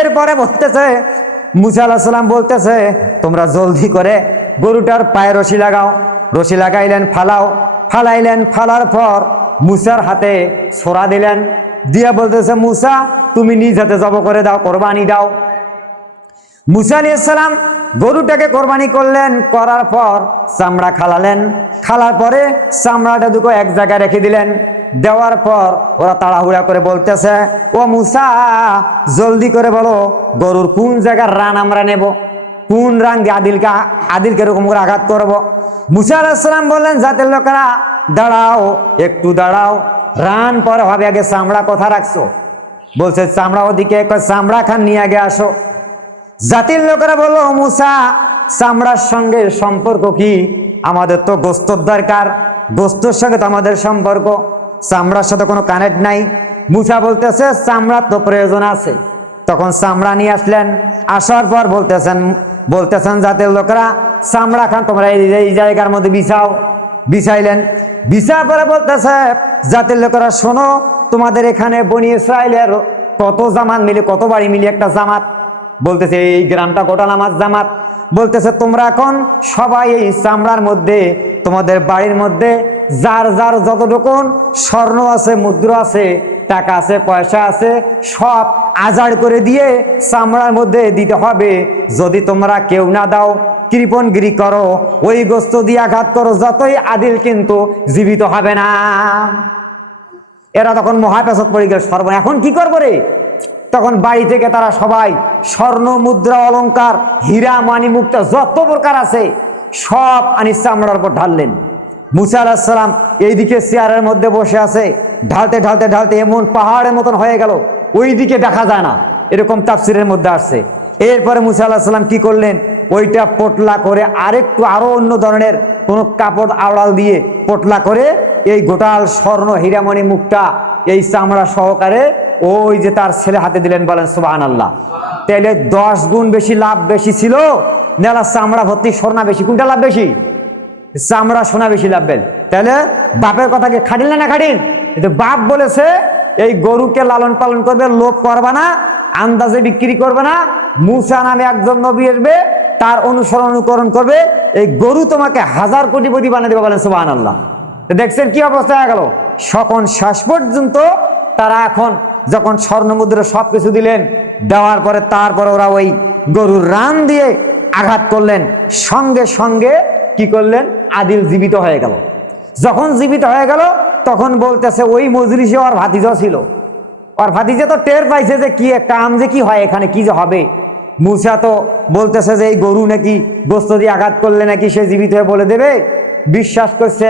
এরপরে বলতেছে, মুসা আলাইহিস সালাম বলতেছে, তোমরা জলদি করে গরুটার পায়ে রশি লাগাও। রশি লাগাইলেন, ফালাইলেন, ফালার পর মুসার হাতে ছোরা দিলেন, দিয়া বলতেছে, মুসা তুমি নিজ হাতে জব করে দাও, কোরবানি দাও। মুসা আলাইহিস সালাম গরুটাকে কোরবানি করলেন, করার পর চামড়া খালালেন, খালার পরে চামড়াটা দুটো এক জায়গায় রেখে দিলেন। দেওয়ার পর ওরা তাড়াহুড়া করে বলতেছে, ও মুসা জলদি করে বলো গরুর কোন জায়গার রান আমরা নেব, কোন রান দিয়ে আদিলকে এরকম করে আঘাত করব। মুসা আলাইহিস সালাম বললেন, জাতের লোকেরা দাঁড়াও, একটু দাঁড়াও, রান পরে হবে, আগে চামড়া কোথা রাখছো? বলছে চামড়া ওদিকে, চামড়া খান নিয়ে আগে আসো। জাতির লোকেরা বললো, মুসা চামড়ার সঙ্গে সম্পর্ক কি? আমাদের তো গোস্তর দরকার, গোস্তর সঙ্গে তো আমাদের সম্পর্ক, চামড়ার সাথে কোনো কানেক্ট নাই। মুসা বলতেছে চামড়ার তো প্রয়োজন আছে। তখন চামড়া নিয়ে আসলেন, আসার পর বলতেছেন জাতির লোকেরা, চামড়া খান তোমরা এই জায়গার মধ্যে বিছাইলেন। বিছার পরে বলতেছে জাতির লোকেরা, শোনো, তোমাদের এখানে বনি ইসরাইলের কত জামাত মিলে, কত বাড়ি মিলে একটা জামাত, বলতেছে এই গ্রামটা গোটা নামাজ জামাত। বলতেছে তোমরা এখন সবাই এই চামড়ার মধ্যে, তোমাদের বাড়ির মধ্যে যার যার যতটুকু স্বর্ণ আছে, মুদ্রা আছে, টাকা আছে, পয়সা আছে, সব আজাড় করে দিয়ে চামড়ার মধ্যে দিতে হবে। যদি তোমরা কেউ না দাও, কৃপণগিরি করো, ওই গোস্ত দিয়ে আঘাত করো, যতই আদিল কিন্তু জীবিত হবে না। এরা তখন মহাপেশত পড়ে গেল, সর্ব এখন কি করবো রে? তখন বাড়ি থেকে তারা সবাই স্বর্ণ, মুদ্রা, অলংকার, হীরা, মানি, মুক্তা যত প্রকার আছে সব আনি চামড়ার উপর ঢাললেন। মুসা আলাইহিস সালাম এইদিকে চেয়ারের মধ্যে বসে আছে, ঢালতে ঢালতে ঢালতে এমন পাহাড়ের মতন হয়ে গেল, ওই দিকে দেখা যায় না, এরকম তাফসিরের মধ্যে আসছে। এরপরে মুসা আলাইহিস সালাম কি করলেন, ওইটা পোটলা করে আরো অন্য ধরনের কোনো কাপড় আড়াল দিয়ে পোটলা করে এই গোটাল স্বর্ণ, হীরামণি, মুক্তা এই চামড়া সহকারে ওই যে তার ছেলে হাতে দিলেন। বলেন সুবহানাল্লাহ। তাহলে 10 গুণ বেশি লাভ বেশি ছিল নেলা চামড়া ভর্তি সোনা বেশি, কোনটা লাভ বেশি? চামড়া সোনা বেশি লাভ বেল। তাহলে বাপের কথাকে খাটিল না খাটিল? কিন্তু বাপ বলেছে এই গরুকে লালন পালন করবে, লোভ করবে না, আন্দাজে বিক্রি করবে না। মুসা নামে একজন নবী আসবে, তার অনুকরণ করবে, এই গরু তোমাকে 1000 কোটিপতি বানিয়ে দেবে। বলেন সুবহানাল্লাহ। দেখছেন কি অবস্থা হয়ে গেল? সকল শেষ পর্যন্ত তারা এখন যখন স্বর্ণ মুদ্রা সবকিছু দিলেন, দেওয়ার পরে তারপরে ওরা ওই গরুর রান দিয়ে আঘাত করলেন, সঙ্গে সঙ্গে কি করলেন, আদিল জীবিত হয়ে গেল। যখন জীবিত হয়ে গেল তখন বলতেছে ওই মজলিসে ওর ভাতিজা ছিল, ওর ভাতিজা তো টের পাইছে যে কি একটা আম যে কি হয়, এখানে কি যে হবে। মুসা তো বলতেছে যে এই গরু নাকি গোস্ত দিয়ে আঘাত করলে নাকি সে জীবিত হয়ে বলে দেবে। বিশ্বাস করছে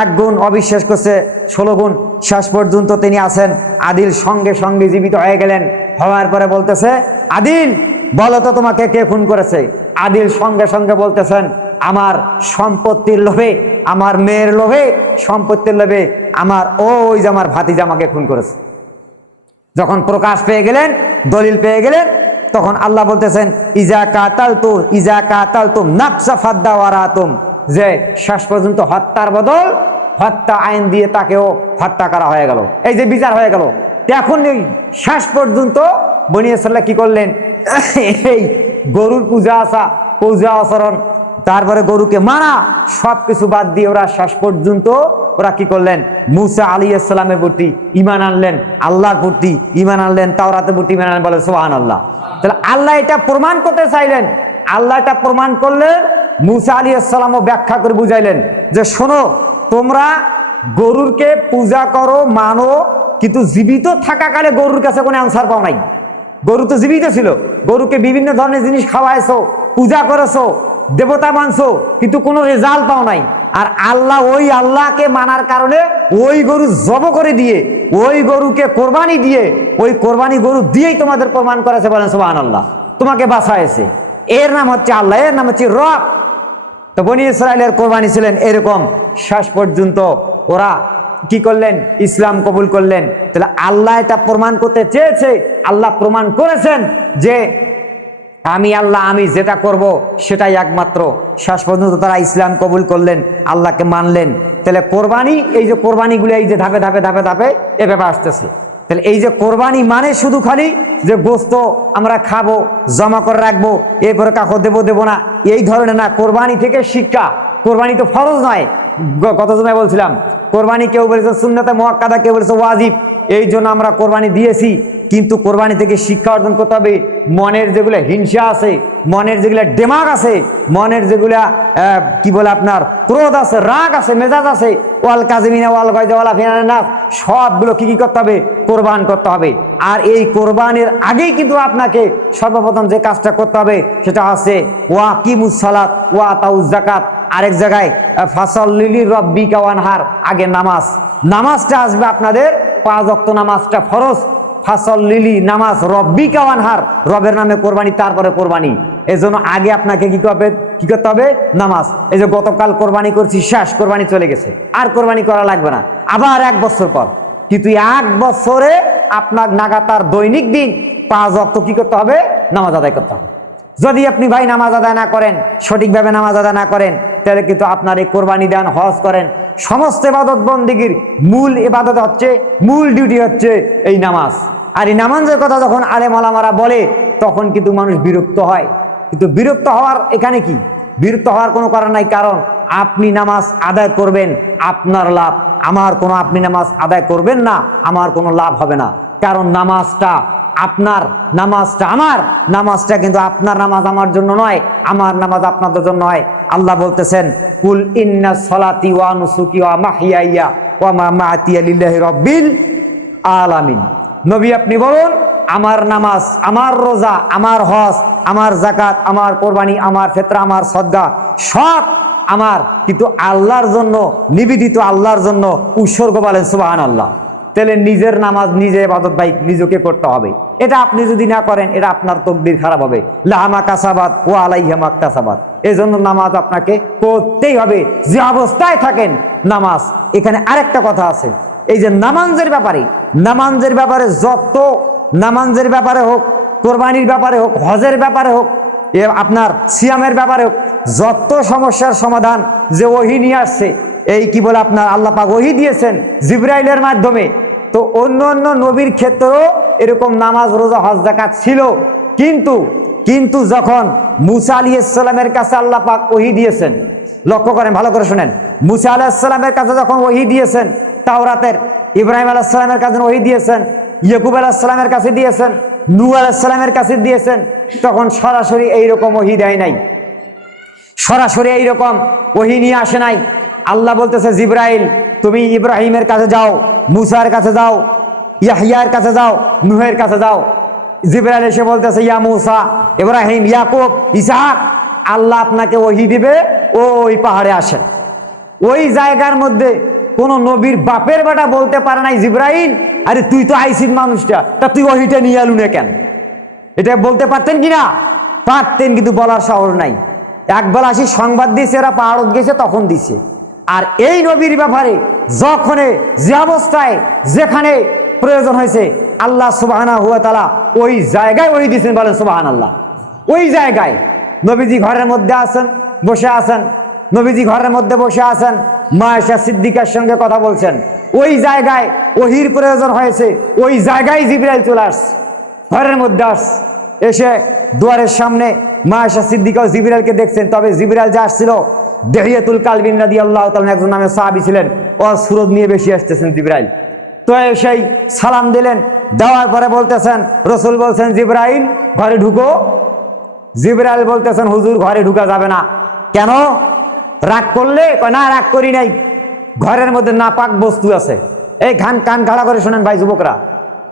1 গুণ, অবিশ্বাস করছে 16 গুণ। শেষ পর্যন্ত তিনি আছেন, আদিল সঙ্গে সঙ্গে জীবিত হয়ে গেলেন। হওয়ার পরে বলতেছে, আদিল বলো তো তোমাকে কে খুন করেছে? আদিল সঙ্গে সঙ্গে বলতেছেন, আমার সম্পত্তির লোভে, আমার মেয়ের লোভে, সম্পত্তির লোভে আমার ওই যে আমার ভাতিজা আমাকে খুন করেছে। যখন প্রকাশ পেয়ে গেলেন, দলিল পেয়ে গেলেন, তখন আল্লাহ বলতেছেন, ইজা কাতালতুম নাফসা ফাদ্দাওয়ারাতুম, যে শেষ পর্যন্ত হত্যার বদল হত্যা আইন দিয়ে তাকেও হত্যা করা হয়ে গেল। এই যে বিচার হয়ে গেল। এখন এই শেষ পর্যন্ত বনি ইসরাইল কি করলেন, এই গরুর পূজা আচরণ, তারপরে গরুকে মারা, সবকিছু বাদ দিয়ে ওরা শেষ পর্যন্ত ওরা কি করলেন, মুসা আলাইহিস সালামের প্রতি ঈমান আনলেন, আল্লাহর প্রতি ঈমান আনলেন, তাওরাতের প্রতি ঈমান আনলেন। বলে সুবহানাল্লাহ। তাহলে আল্লাহ এটা প্রমাণ করতে চাইলেন, আল্লাহ এটা প্রমাণ করলেন। মুসা আলাইহিস সালামও ব্যাখ্যা করে বুঝাইলেন যে শোনো, তোমরা গরুরকে পূজা করো, মানো, কিন্তু জীবিত থাকাকালে গরুর কাছে কোনো আনসার পাও নাই। গরু তো জীবিত ছিল, গরুকে বিভিন্ন ধরনের জিনিস খাওয়াইছো, পূজা করেছো, দেবতা মানছো, কিন্তু কোনো রেজাল্ট পাও নাই। আর আল্লাহ, ওই আল্লাহকে মানার কারণে ওই গরু জব করে দিয়ে, ওই গরুকে কোরবানি দিয়ে, ওই কোরবানি গরু দিয়েই তোমাদের প্রমাণ করেছে। বলেন সুবহানাল্লাহ। তোমাকে বাঁচাইছে। এর নাম হচ্ছে আল্লাহ, এর নাম হচ্ছে রব। তো বনি ইসরাইলের কোরবানি ছিলেন এরকম। শেষ পর্যন্ত ওরা কি করলেন, ইসলাম কবুল করলেন। তাহলে আল্লাহ এটা প্রমাণ করতে চেয়েছে, আল্লাহ প্রমাণ করেছেন যে আমি আল্লাহ, আমি যেটা করব সেটাই একমাত্র। শেষ পর্যন্ত তারা ইসলাম কবুল করলেন, আল্লাহকে মানলেন। তাহলে কোরবানি, এই যে কোরবানিগুলো এই যে ধাপে ধাপে ধাপে ধাপে এভাবে আসতেছে। তাহলে এই যে কোরবানি মানে শুধু খালি যে গোস্ত আমরা খাবো, জমা করে রাখবো, এরপরে কাকো দেবো না, এই ধরনের না। কোরবানি থেকে শিক্ষা। কোরবানি তো ফরজ নয়, কত সময় বলছিলাম। কোরবানি কেউ বলেছে সুন্নাতে মুআক্কাদা, কেউ বলেছে ওয়াজিব। এই জন্য আমরা কোরবানি দিয়েছি, কিন্তু কোরবানি থেকে শিক্ষা অর্জন করতে হবে। মনের যেগুলো হিংসা আছে, মনের যেগুলো ডেমাগ আছে, মনের যেগুলা কি বলে আপনার ক্রোধ আছে, রাগ আছে, মেজাজ আছে, ওয়াল কাজিমিনা ওয়াল গায়জা ওয়াল আফিনা নাস, সবগুলো কি করতে হবে? কোরবান করতে হবে। আর এই কোরবানির আগেই কিন্তু আপনাকে সর্বপ্রথম যে কাজটা করতে হবে সেটা হচ্ছে ওয়াকিমুস সালাত ওয়া আতাউজ যাকাত। আরেক জায়গায় ফাসাল্লি রাব্বিকা ওয়ানহার, আগে নামাজ। নামাজটা আসবে আপনাদের 5 ওয়াক্ত নামাজটা ফরজ। ফাসাল্লি নামাজ, রব্বিকা ওয়ানহার, রবের নামে কোরবানি, তারপরে কোরবানি। এজন্য আগে আপনাকে কি করতে হবে? নামাজ। এই যে গতকাল কোরবানি করছি, শেষ, কোরবানি চলে গেছে, আর কোরবানি করা লাগবে না, আবার 1 বছর পর। কিন্তু 1 বছরে আপনার নাগাতার দৈনিক দিন 5 ওয়াক্ত কি করতে হবে? নামাজ আদায় করতে হবে। যদি আপনি ভাই নামাজ আদায় না করেন, সঠিকভাবে নামাজ আদায় না করেন, তাহলে কিন্তু আপনার এই কোরবানি দেন, হজ করেন, সমস্ত ইবাদত বন্দেগীর মূল ইবাদত হচ্ছে, মূল ডিউটি হচ্ছে এই নামাজ। আর এই নামাজের কথা যখন আলেম ওলামারা বলে, তখন কিন্তু মানুষ বিরক্ত হয়। কিন্তু বিরক্ত হওয়ার এখানে কি? বিরক্ত হওয়ার কোনো কারণ নাই। কারণ আপনি নামাজ আদায় করবেন, আপনার লাভ। আমার কোনো, আপনি নামাজ আদায় করবেন না, আমার কোনো লাভ হবে না। কারণ নামাজটা আপনার, নামাজটা আমার, নামাজটা কিন্তু আপনার নামাজ আমার জন্য নয়, আমার নামাজ আপনাদের জন্য নয়। আল্লাহ বলতেছেন, কুল ইন্না সলাতি ওয়া নুসুকি ওয়া মাহইয়া ওয়া মামাতি লিল্লাহি রাব্বিল আলামিন। নবী আপনি বলুন, আমার নামাজ, আমার রোজা, আমার হজ, আমার যাকাত, আমার কোরবানি, আমার ফিতরা, আমার সদকা, সব আমার, কিন্তু আল্লাহর জন্য নিবেদিত, আল্লাহর জন্য উৎসর্গ। বলেন সুবহানাল্লাহ। তাহলে নিজের নামাজ, নিজের ইবাদত ভাই নিজেকে করতে হবে। এটা আপনি যদি না করেন, এটা আপনার তকদির খারাপ হবে। লাহা কাসাবাত ওয়া আলাইহা মাকতাসাবাত। এই জন্য নামাজ আপনাকে করতেই হবে, যে অবস্থায় থাকেন নামাজ। এখানে আরেকটা কথা আছে, এই যে নামাজের ব্যাপারে, নামাজের ব্যাপারে যত, নামাজের ব্যাপারে হোক, কোরবানির ব্যাপারে হোক, হজের ব্যাপারে হোক, আপনার সিয়ামের ব্যাপারে হোক, যত সমস্যার সমাধান যে ওহী নিয়ে আসছে, এই কি বলে আপনার আল্লাহ পাক ওহী দিয়েছেন জিবরাইলের মাধ্যমে। তো অন্য অন্য নবীর ক্ষেত্রেও এরকম নামাজ, রোজা, হজ, যাকাত ছিল। কিন্তু যখন মুসা আলাইহিস সালামের কাছে আল্লাহ পাক ওহী দিয়েছেন, লক্ষ্য করেন, ভালো করে শুনেন, মুসা আলাইহিস সালামের কাছে যখন ওহী দিয়েছেন তাওরাতের, ইব্রাহিম আলাইহিস সালামের কাছে ওহী দিয়েছেন, ইয়াকুব আলাইহিস সালামের কাছে দিয়েছেন, নূহ আলাইহিস সালামের কাছে দিয়েছেন, তখন সরাসরি এইরকম ওহী দেয় নাই, সরাসরি এইরকম ওহী নিয়ে আসে নাই। আল্লাহ বলতেছে, জিবরাইল তুমি ইব্রাহিমের কাছে যাও, মুসার কাছে যাও, ইয়াহইয়ার কাছে যাও, নূহের কাছে যাও। জিবরাইল এসে বলতেছে, ইয়া মুসা, ইব্রাহিম, ইয়াকুব, ইসহাক, আল্লাহ আপনাকে ওহী দিবে, ওই পাহাড়ে আসেন। ওই জায়গার মধ্যে কোন নবীর বাপের বেটা বলতে পারে নাই, জিবরাইল আরে তুই তো আইসির মানুষটা, তা তুই ওহীটা নিয়ে আলু না কেন? এটা বলতে পারতেন কিনা? পারতেন, কিন্তু বলার সাহস নাই। একবার আসি সংবাদ দিয়েছে, এরা পাহাড়ত গেছে, তখন দিছে। আর এই নবীর ব্যাপারে যখন, যে অবস্থায়, যেখানে প্রয়োজন হয়েছে, আল্লাহ সুবহানাহু ওয়া তাআলা ওই জায়গায় ওহী দিয়েছেন। বলেন সুবহানাল্লাহ। ওই জায়গায় নবীজি ঘরের মধ্যে আছেন, বসে আছেন, নবীজি ঘরের মধ্যে বসে আছেন, মা আয়েশা সিদ্দিকার সঙ্গে কথা বলছেন। ওই জায়গায় ওহীর প্রয়োজন হয়েছে, ওই জায়গায় জিবরাইল চলে আসছে, ঘরের মধ্যে আসছে, এসে দুয়ারের সামনে মা আয়েশা সিদ্দিকা জিবরাইলকে দেখছেন। তবে জিবরাইল যে আসছিল, দেহিয়াতুল কালবিন রাদিয়াল্লাহু তাআলা একজন নামে সাহাবী ছিলেন, ও সুরত নিয়ে বেশি আসতেছেন জিবরাইল। তো সেই সালাম দিলেন, দেওয়ার পরে বলতেছেন, রসুল বলছেন, জিবরাইল ঘরে ঢুকো। জিবরাইল বলতেছেন, হুজুর ঘরে ঢুকা যাবে না। কেন? রাগ করলে? না, রাগ করি নাই, ঘরের মধ্যে নাপাক বস্তু আছে। এই কান খাড়া করে শোনেন ভাই যুবকরা,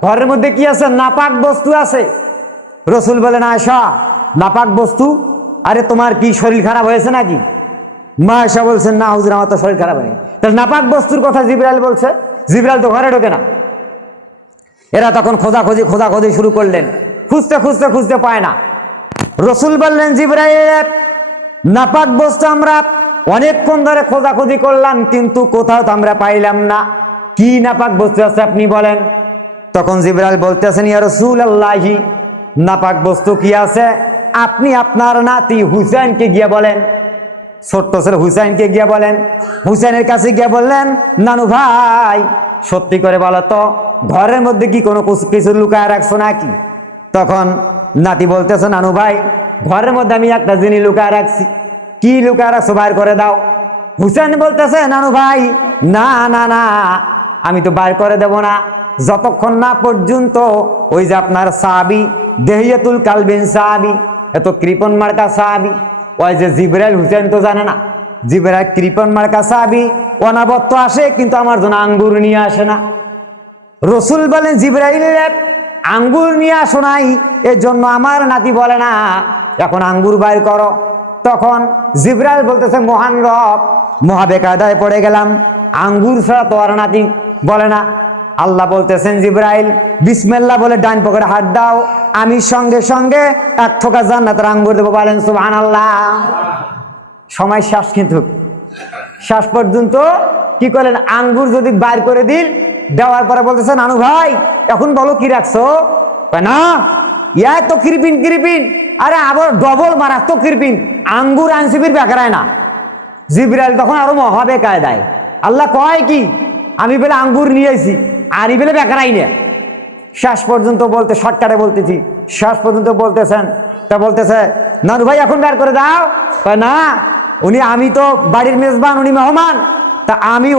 ঘরের মধ্যে কি আছে? নাপাক বস্তু আছে। রসুল বলেন, আয়েশা নাপাক বস্তু? আরে তোমার কি শরীর খারাপ হয়েছে নাকি? মা আয়েশা বলছেন, না হুজুর আমার তো শরীর খারাপ হয়নি। তাহলে নাপাক বস্তুর কথা জিবরাইল বলছে, জিবরাইল তো ঘরে ঢোকে না। এরা তখন খোঁজাখুঁজি শুরু করলেন, খুঁজতে পায় না। রসুল বললেন, জিবরাইল নাপাক বস্তু আমরা অনেকক্ষণ ধরে খোঁজাখুঁজি করলাম, কিন্তু কোথাও তো আমরা পাইলাম না। কি নাপাক বস্তু আছে আপনি বলেন? তখন জিবরাইল বলতেছেন, ইয়া রাসূলুল্লাহি নাপাক বস্তু কি আছে? আপনি আপনার নাতি হুসাইনকে গিয়ে বলেন, ছোট্ট ছেলে হুসাইনকে গিয়ে বলেন, হুসাইনের কাছে গিয়ে বললেন, নানু ভাই সত্যি করে বলো তো ঘরের মধ্যে কি কোনো কিছু লুকায় রাখছো নাকি? তখন নাতি বলতেছে, নানু ভাই ঘরের মধ্যে আমি একটা জিনিস লুকায় রাখছি। কি লুকায় রাখছো, বাইর করে দাও। হুসেন বলতেছে, নানু ভাই না না না, আমি তো বাইর করে দেব না যতক্ষণ না পর্যন্ত ওই যে আপনার সাহাবী দেহিয়াতুল কালবিন সাহাবী, এত কৃপণ মার্কা সাহাবী, ওই যে জিবরাইল, হুসেন তো জানে না জিবরাইল কৃপণ মার্কা সাহাবী, অনাবত্ত আসে কিন্তু আমার জন্য আঙ্গুর নিয়ে আসে না। রসুল বলেন, জিবরাইল আঙ্গুর নিয়ে আসো নাই, এর জন্য আমার নাতি বলে না এখন আঙ্গুর বাইর করো। তখন জিবরাইল বলতেছে, মহান রব মহাবেকায়দায় পড়ে গেলাম, আঙ্গুর ছাড়া তো আর নাতি বলে না। আল্লাহ বলতেছেন, জিবরাইল বিসমিল্লাহ বলে ডান পকেটে হাত দাও, আমি সঙ্গে সঙ্গে এক থোকা জান্নাতের আঙ্গুর দেবো। বলেন সুবহানাল্লাহ। সময় শেষ, কিন্তু শেষ পর্যন্ত কি করলেন, আঙ্গুর যদি বাইর করে দিল, দেওয়ার পরে বলতেছে, নানু ভাই এখন বলো কি রাখছো? না ইয়া তো কৃপিন কৃপিন, আরে আবার ডবল মারাত্মক কৃপিন, আঙ্গুর আনসিবির বেকারায় না। জিবরাইল তখন আরো মহাবে কায়দায়, আল্লাহ কয় কি আমি বলে আঙ্গুর নিয়ে আইছি, আর ই বলে বেকারাই না। শেষ পর্যন্ত বলতে, শর্টকাটে বলতেছি, শেষ পর্যন্ত বলতেছেন, তা বলতেছে, নানু ভাই এখন বের করে দাও। না উনি, আমি তো বাড়ির মেজবান, উনি মেহমান, তা আমি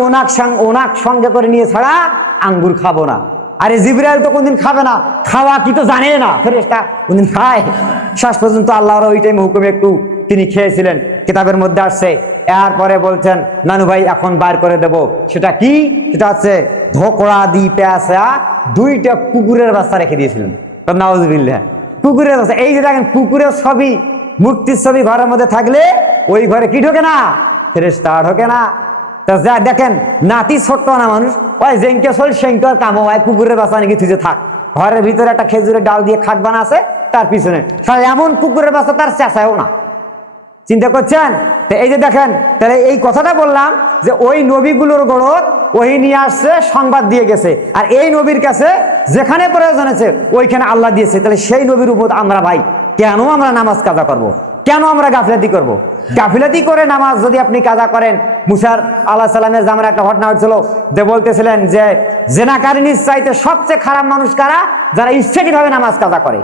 ওনাক সঙ্গে করে নিয়ে ছাড়া আঙ্গুর খাবো না। আরে জিবরাইল তো কোনদিন খাবে না, খাওয়া কি তো জানে না, ফেরেশতা কোনদিন খায়? শেষ পর্যন্ত আল্লাহর ওই টাইম হুকুমে একটু তিনি খেয়েছিলেন, কিতাবের মধ্যে আসছে। এরপরে বলছেন, নানু ভাই এখন বার করে দেব। সেটা কি? সেটা হচ্ছে ধোকড়া দি পেঁয়াজা, দুইটা কুকুরের বাচ্চা রেখে দিয়েছিলেন। নাউজুবিল্লাহ, কুকুরের বাচ্চা। এই যে দেখেন কুকুরের ছবি, মূর্তির ছবি ঘরের মধ্যে থাকলে ওই ঘরে কি ঢোকে না? ফেরেশতা ঢোকে না। তা যা দেখেন, নাতি ছোট্ট না মানুষ, ওই জেঙ্কে চল সেঙ্কর কামো হয়, কুকুরের বাচ্চা নাকি থুজে থাক, ঘরের ভিতরে একটা খেজুরের ডাল দিয়ে খাট বানা আছে, তার পিছনে এমন কুকুরের বাচ্চা তার চেঁচায়ও না। চিন্তা করছেন? তো এই যে দেখেন, তাহলে এই কথাটা বললাম যে ওই নবীগুলোর গড়ত ওই নিয়ে আসছে, সংবাদ দিয়ে গেছে, আর এই নবীর কাছে যেখানে প্রয়োজন আছে ওইখানে আল্লাহ দিয়েছে। তাহলে সেই নবীর উপর আমরা ভাই কেন আমরা নামাজ কাজা করব? কেন আমরা গাফিলাতি করব? গাফিলাতি করে নামাজ যদি আপনি কাজা করেন, মুসার আল্লাহ সাল্লামের জামার একটা ঘটনা হচ্ছিল, যে বলতেছিলেন যে জেনাকারিনীর চাইতে সবচেয়ে খারাপ মানুষ কারা? যারা ইচ্ছাকৃতভাবে নামাজ কাজা করে।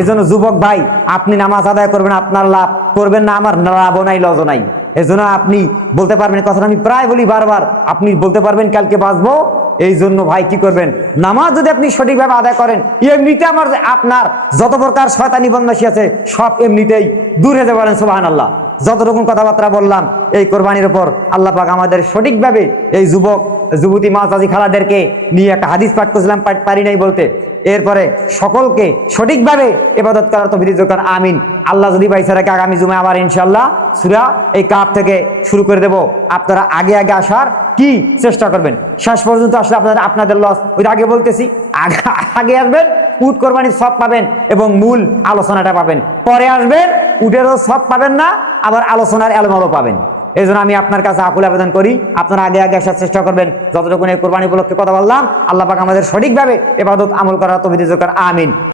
এই জন্য যুবক ভাই, আপনি নামাজ আদায় করবেন, আপনার লাভ, করবেন না আমার লাভও নাই লজও নাই। এই জন্য আপনি বলতে পারবেন, কথাটা আমি প্রায় বলি বারবার, আপনি বলতে পারবেন কালকে বাঁচবো। এই জন্য ভাই কি করবেন, নামাজ যদি আপনি সঠিকভাবে আদায় করেন, এমনিতে আপনার যত প্রকার শয়তানি বদমাশি আছে সব এমনিতেই দূর হয়ে যাবেন। সুবহানাল্লাহ। যত রকম কথাবার্তা বললাম এই কোরবানির উপর, আল্লাহ পাক আমাদের সঠিকভাবে এই যুবক যুবতী মাঝি খালাদেরকে নিয়ে একটা হাদিস পাঠ করছিলাম, পারি নাই বলতে। এরপরে সকলকে সঠিকভাবে ইবাদত করার তৌফিক দান করুন, আমিন। আল্লাহ যদি বাইসা রাখে আগামী জুমায় আবার ইনশাআল্লাহ সূরা এই কাফ থেকে শুরু করে দেব। আপনারা আগে আগে আসার কি চেষ্টা করবেন, শেষ পর্যন্ত আসলে আপনাদের লস। ওই আগে বলতেছি, আগে আসবেন, উট কোরবানির সব পাবেন এবং মূল আলোচনাটা পাবেন। পরে আসবেন, উটেরও সব পাবেন না, আবার আলোচনার এলমালও পাবেন। এই জন্য আমি আপনার কাছে আকুল আবেদন করি, আপনারা আগে আগে আসার চেষ্টা করবেন। যতটুকু এই কোরবানি উপলক্ষে কথা বললাম, আল্লাহ পাক আমাদের সঠিকভাবে ইবাদত আমল করার তৌফিক দান করুন, আমিন।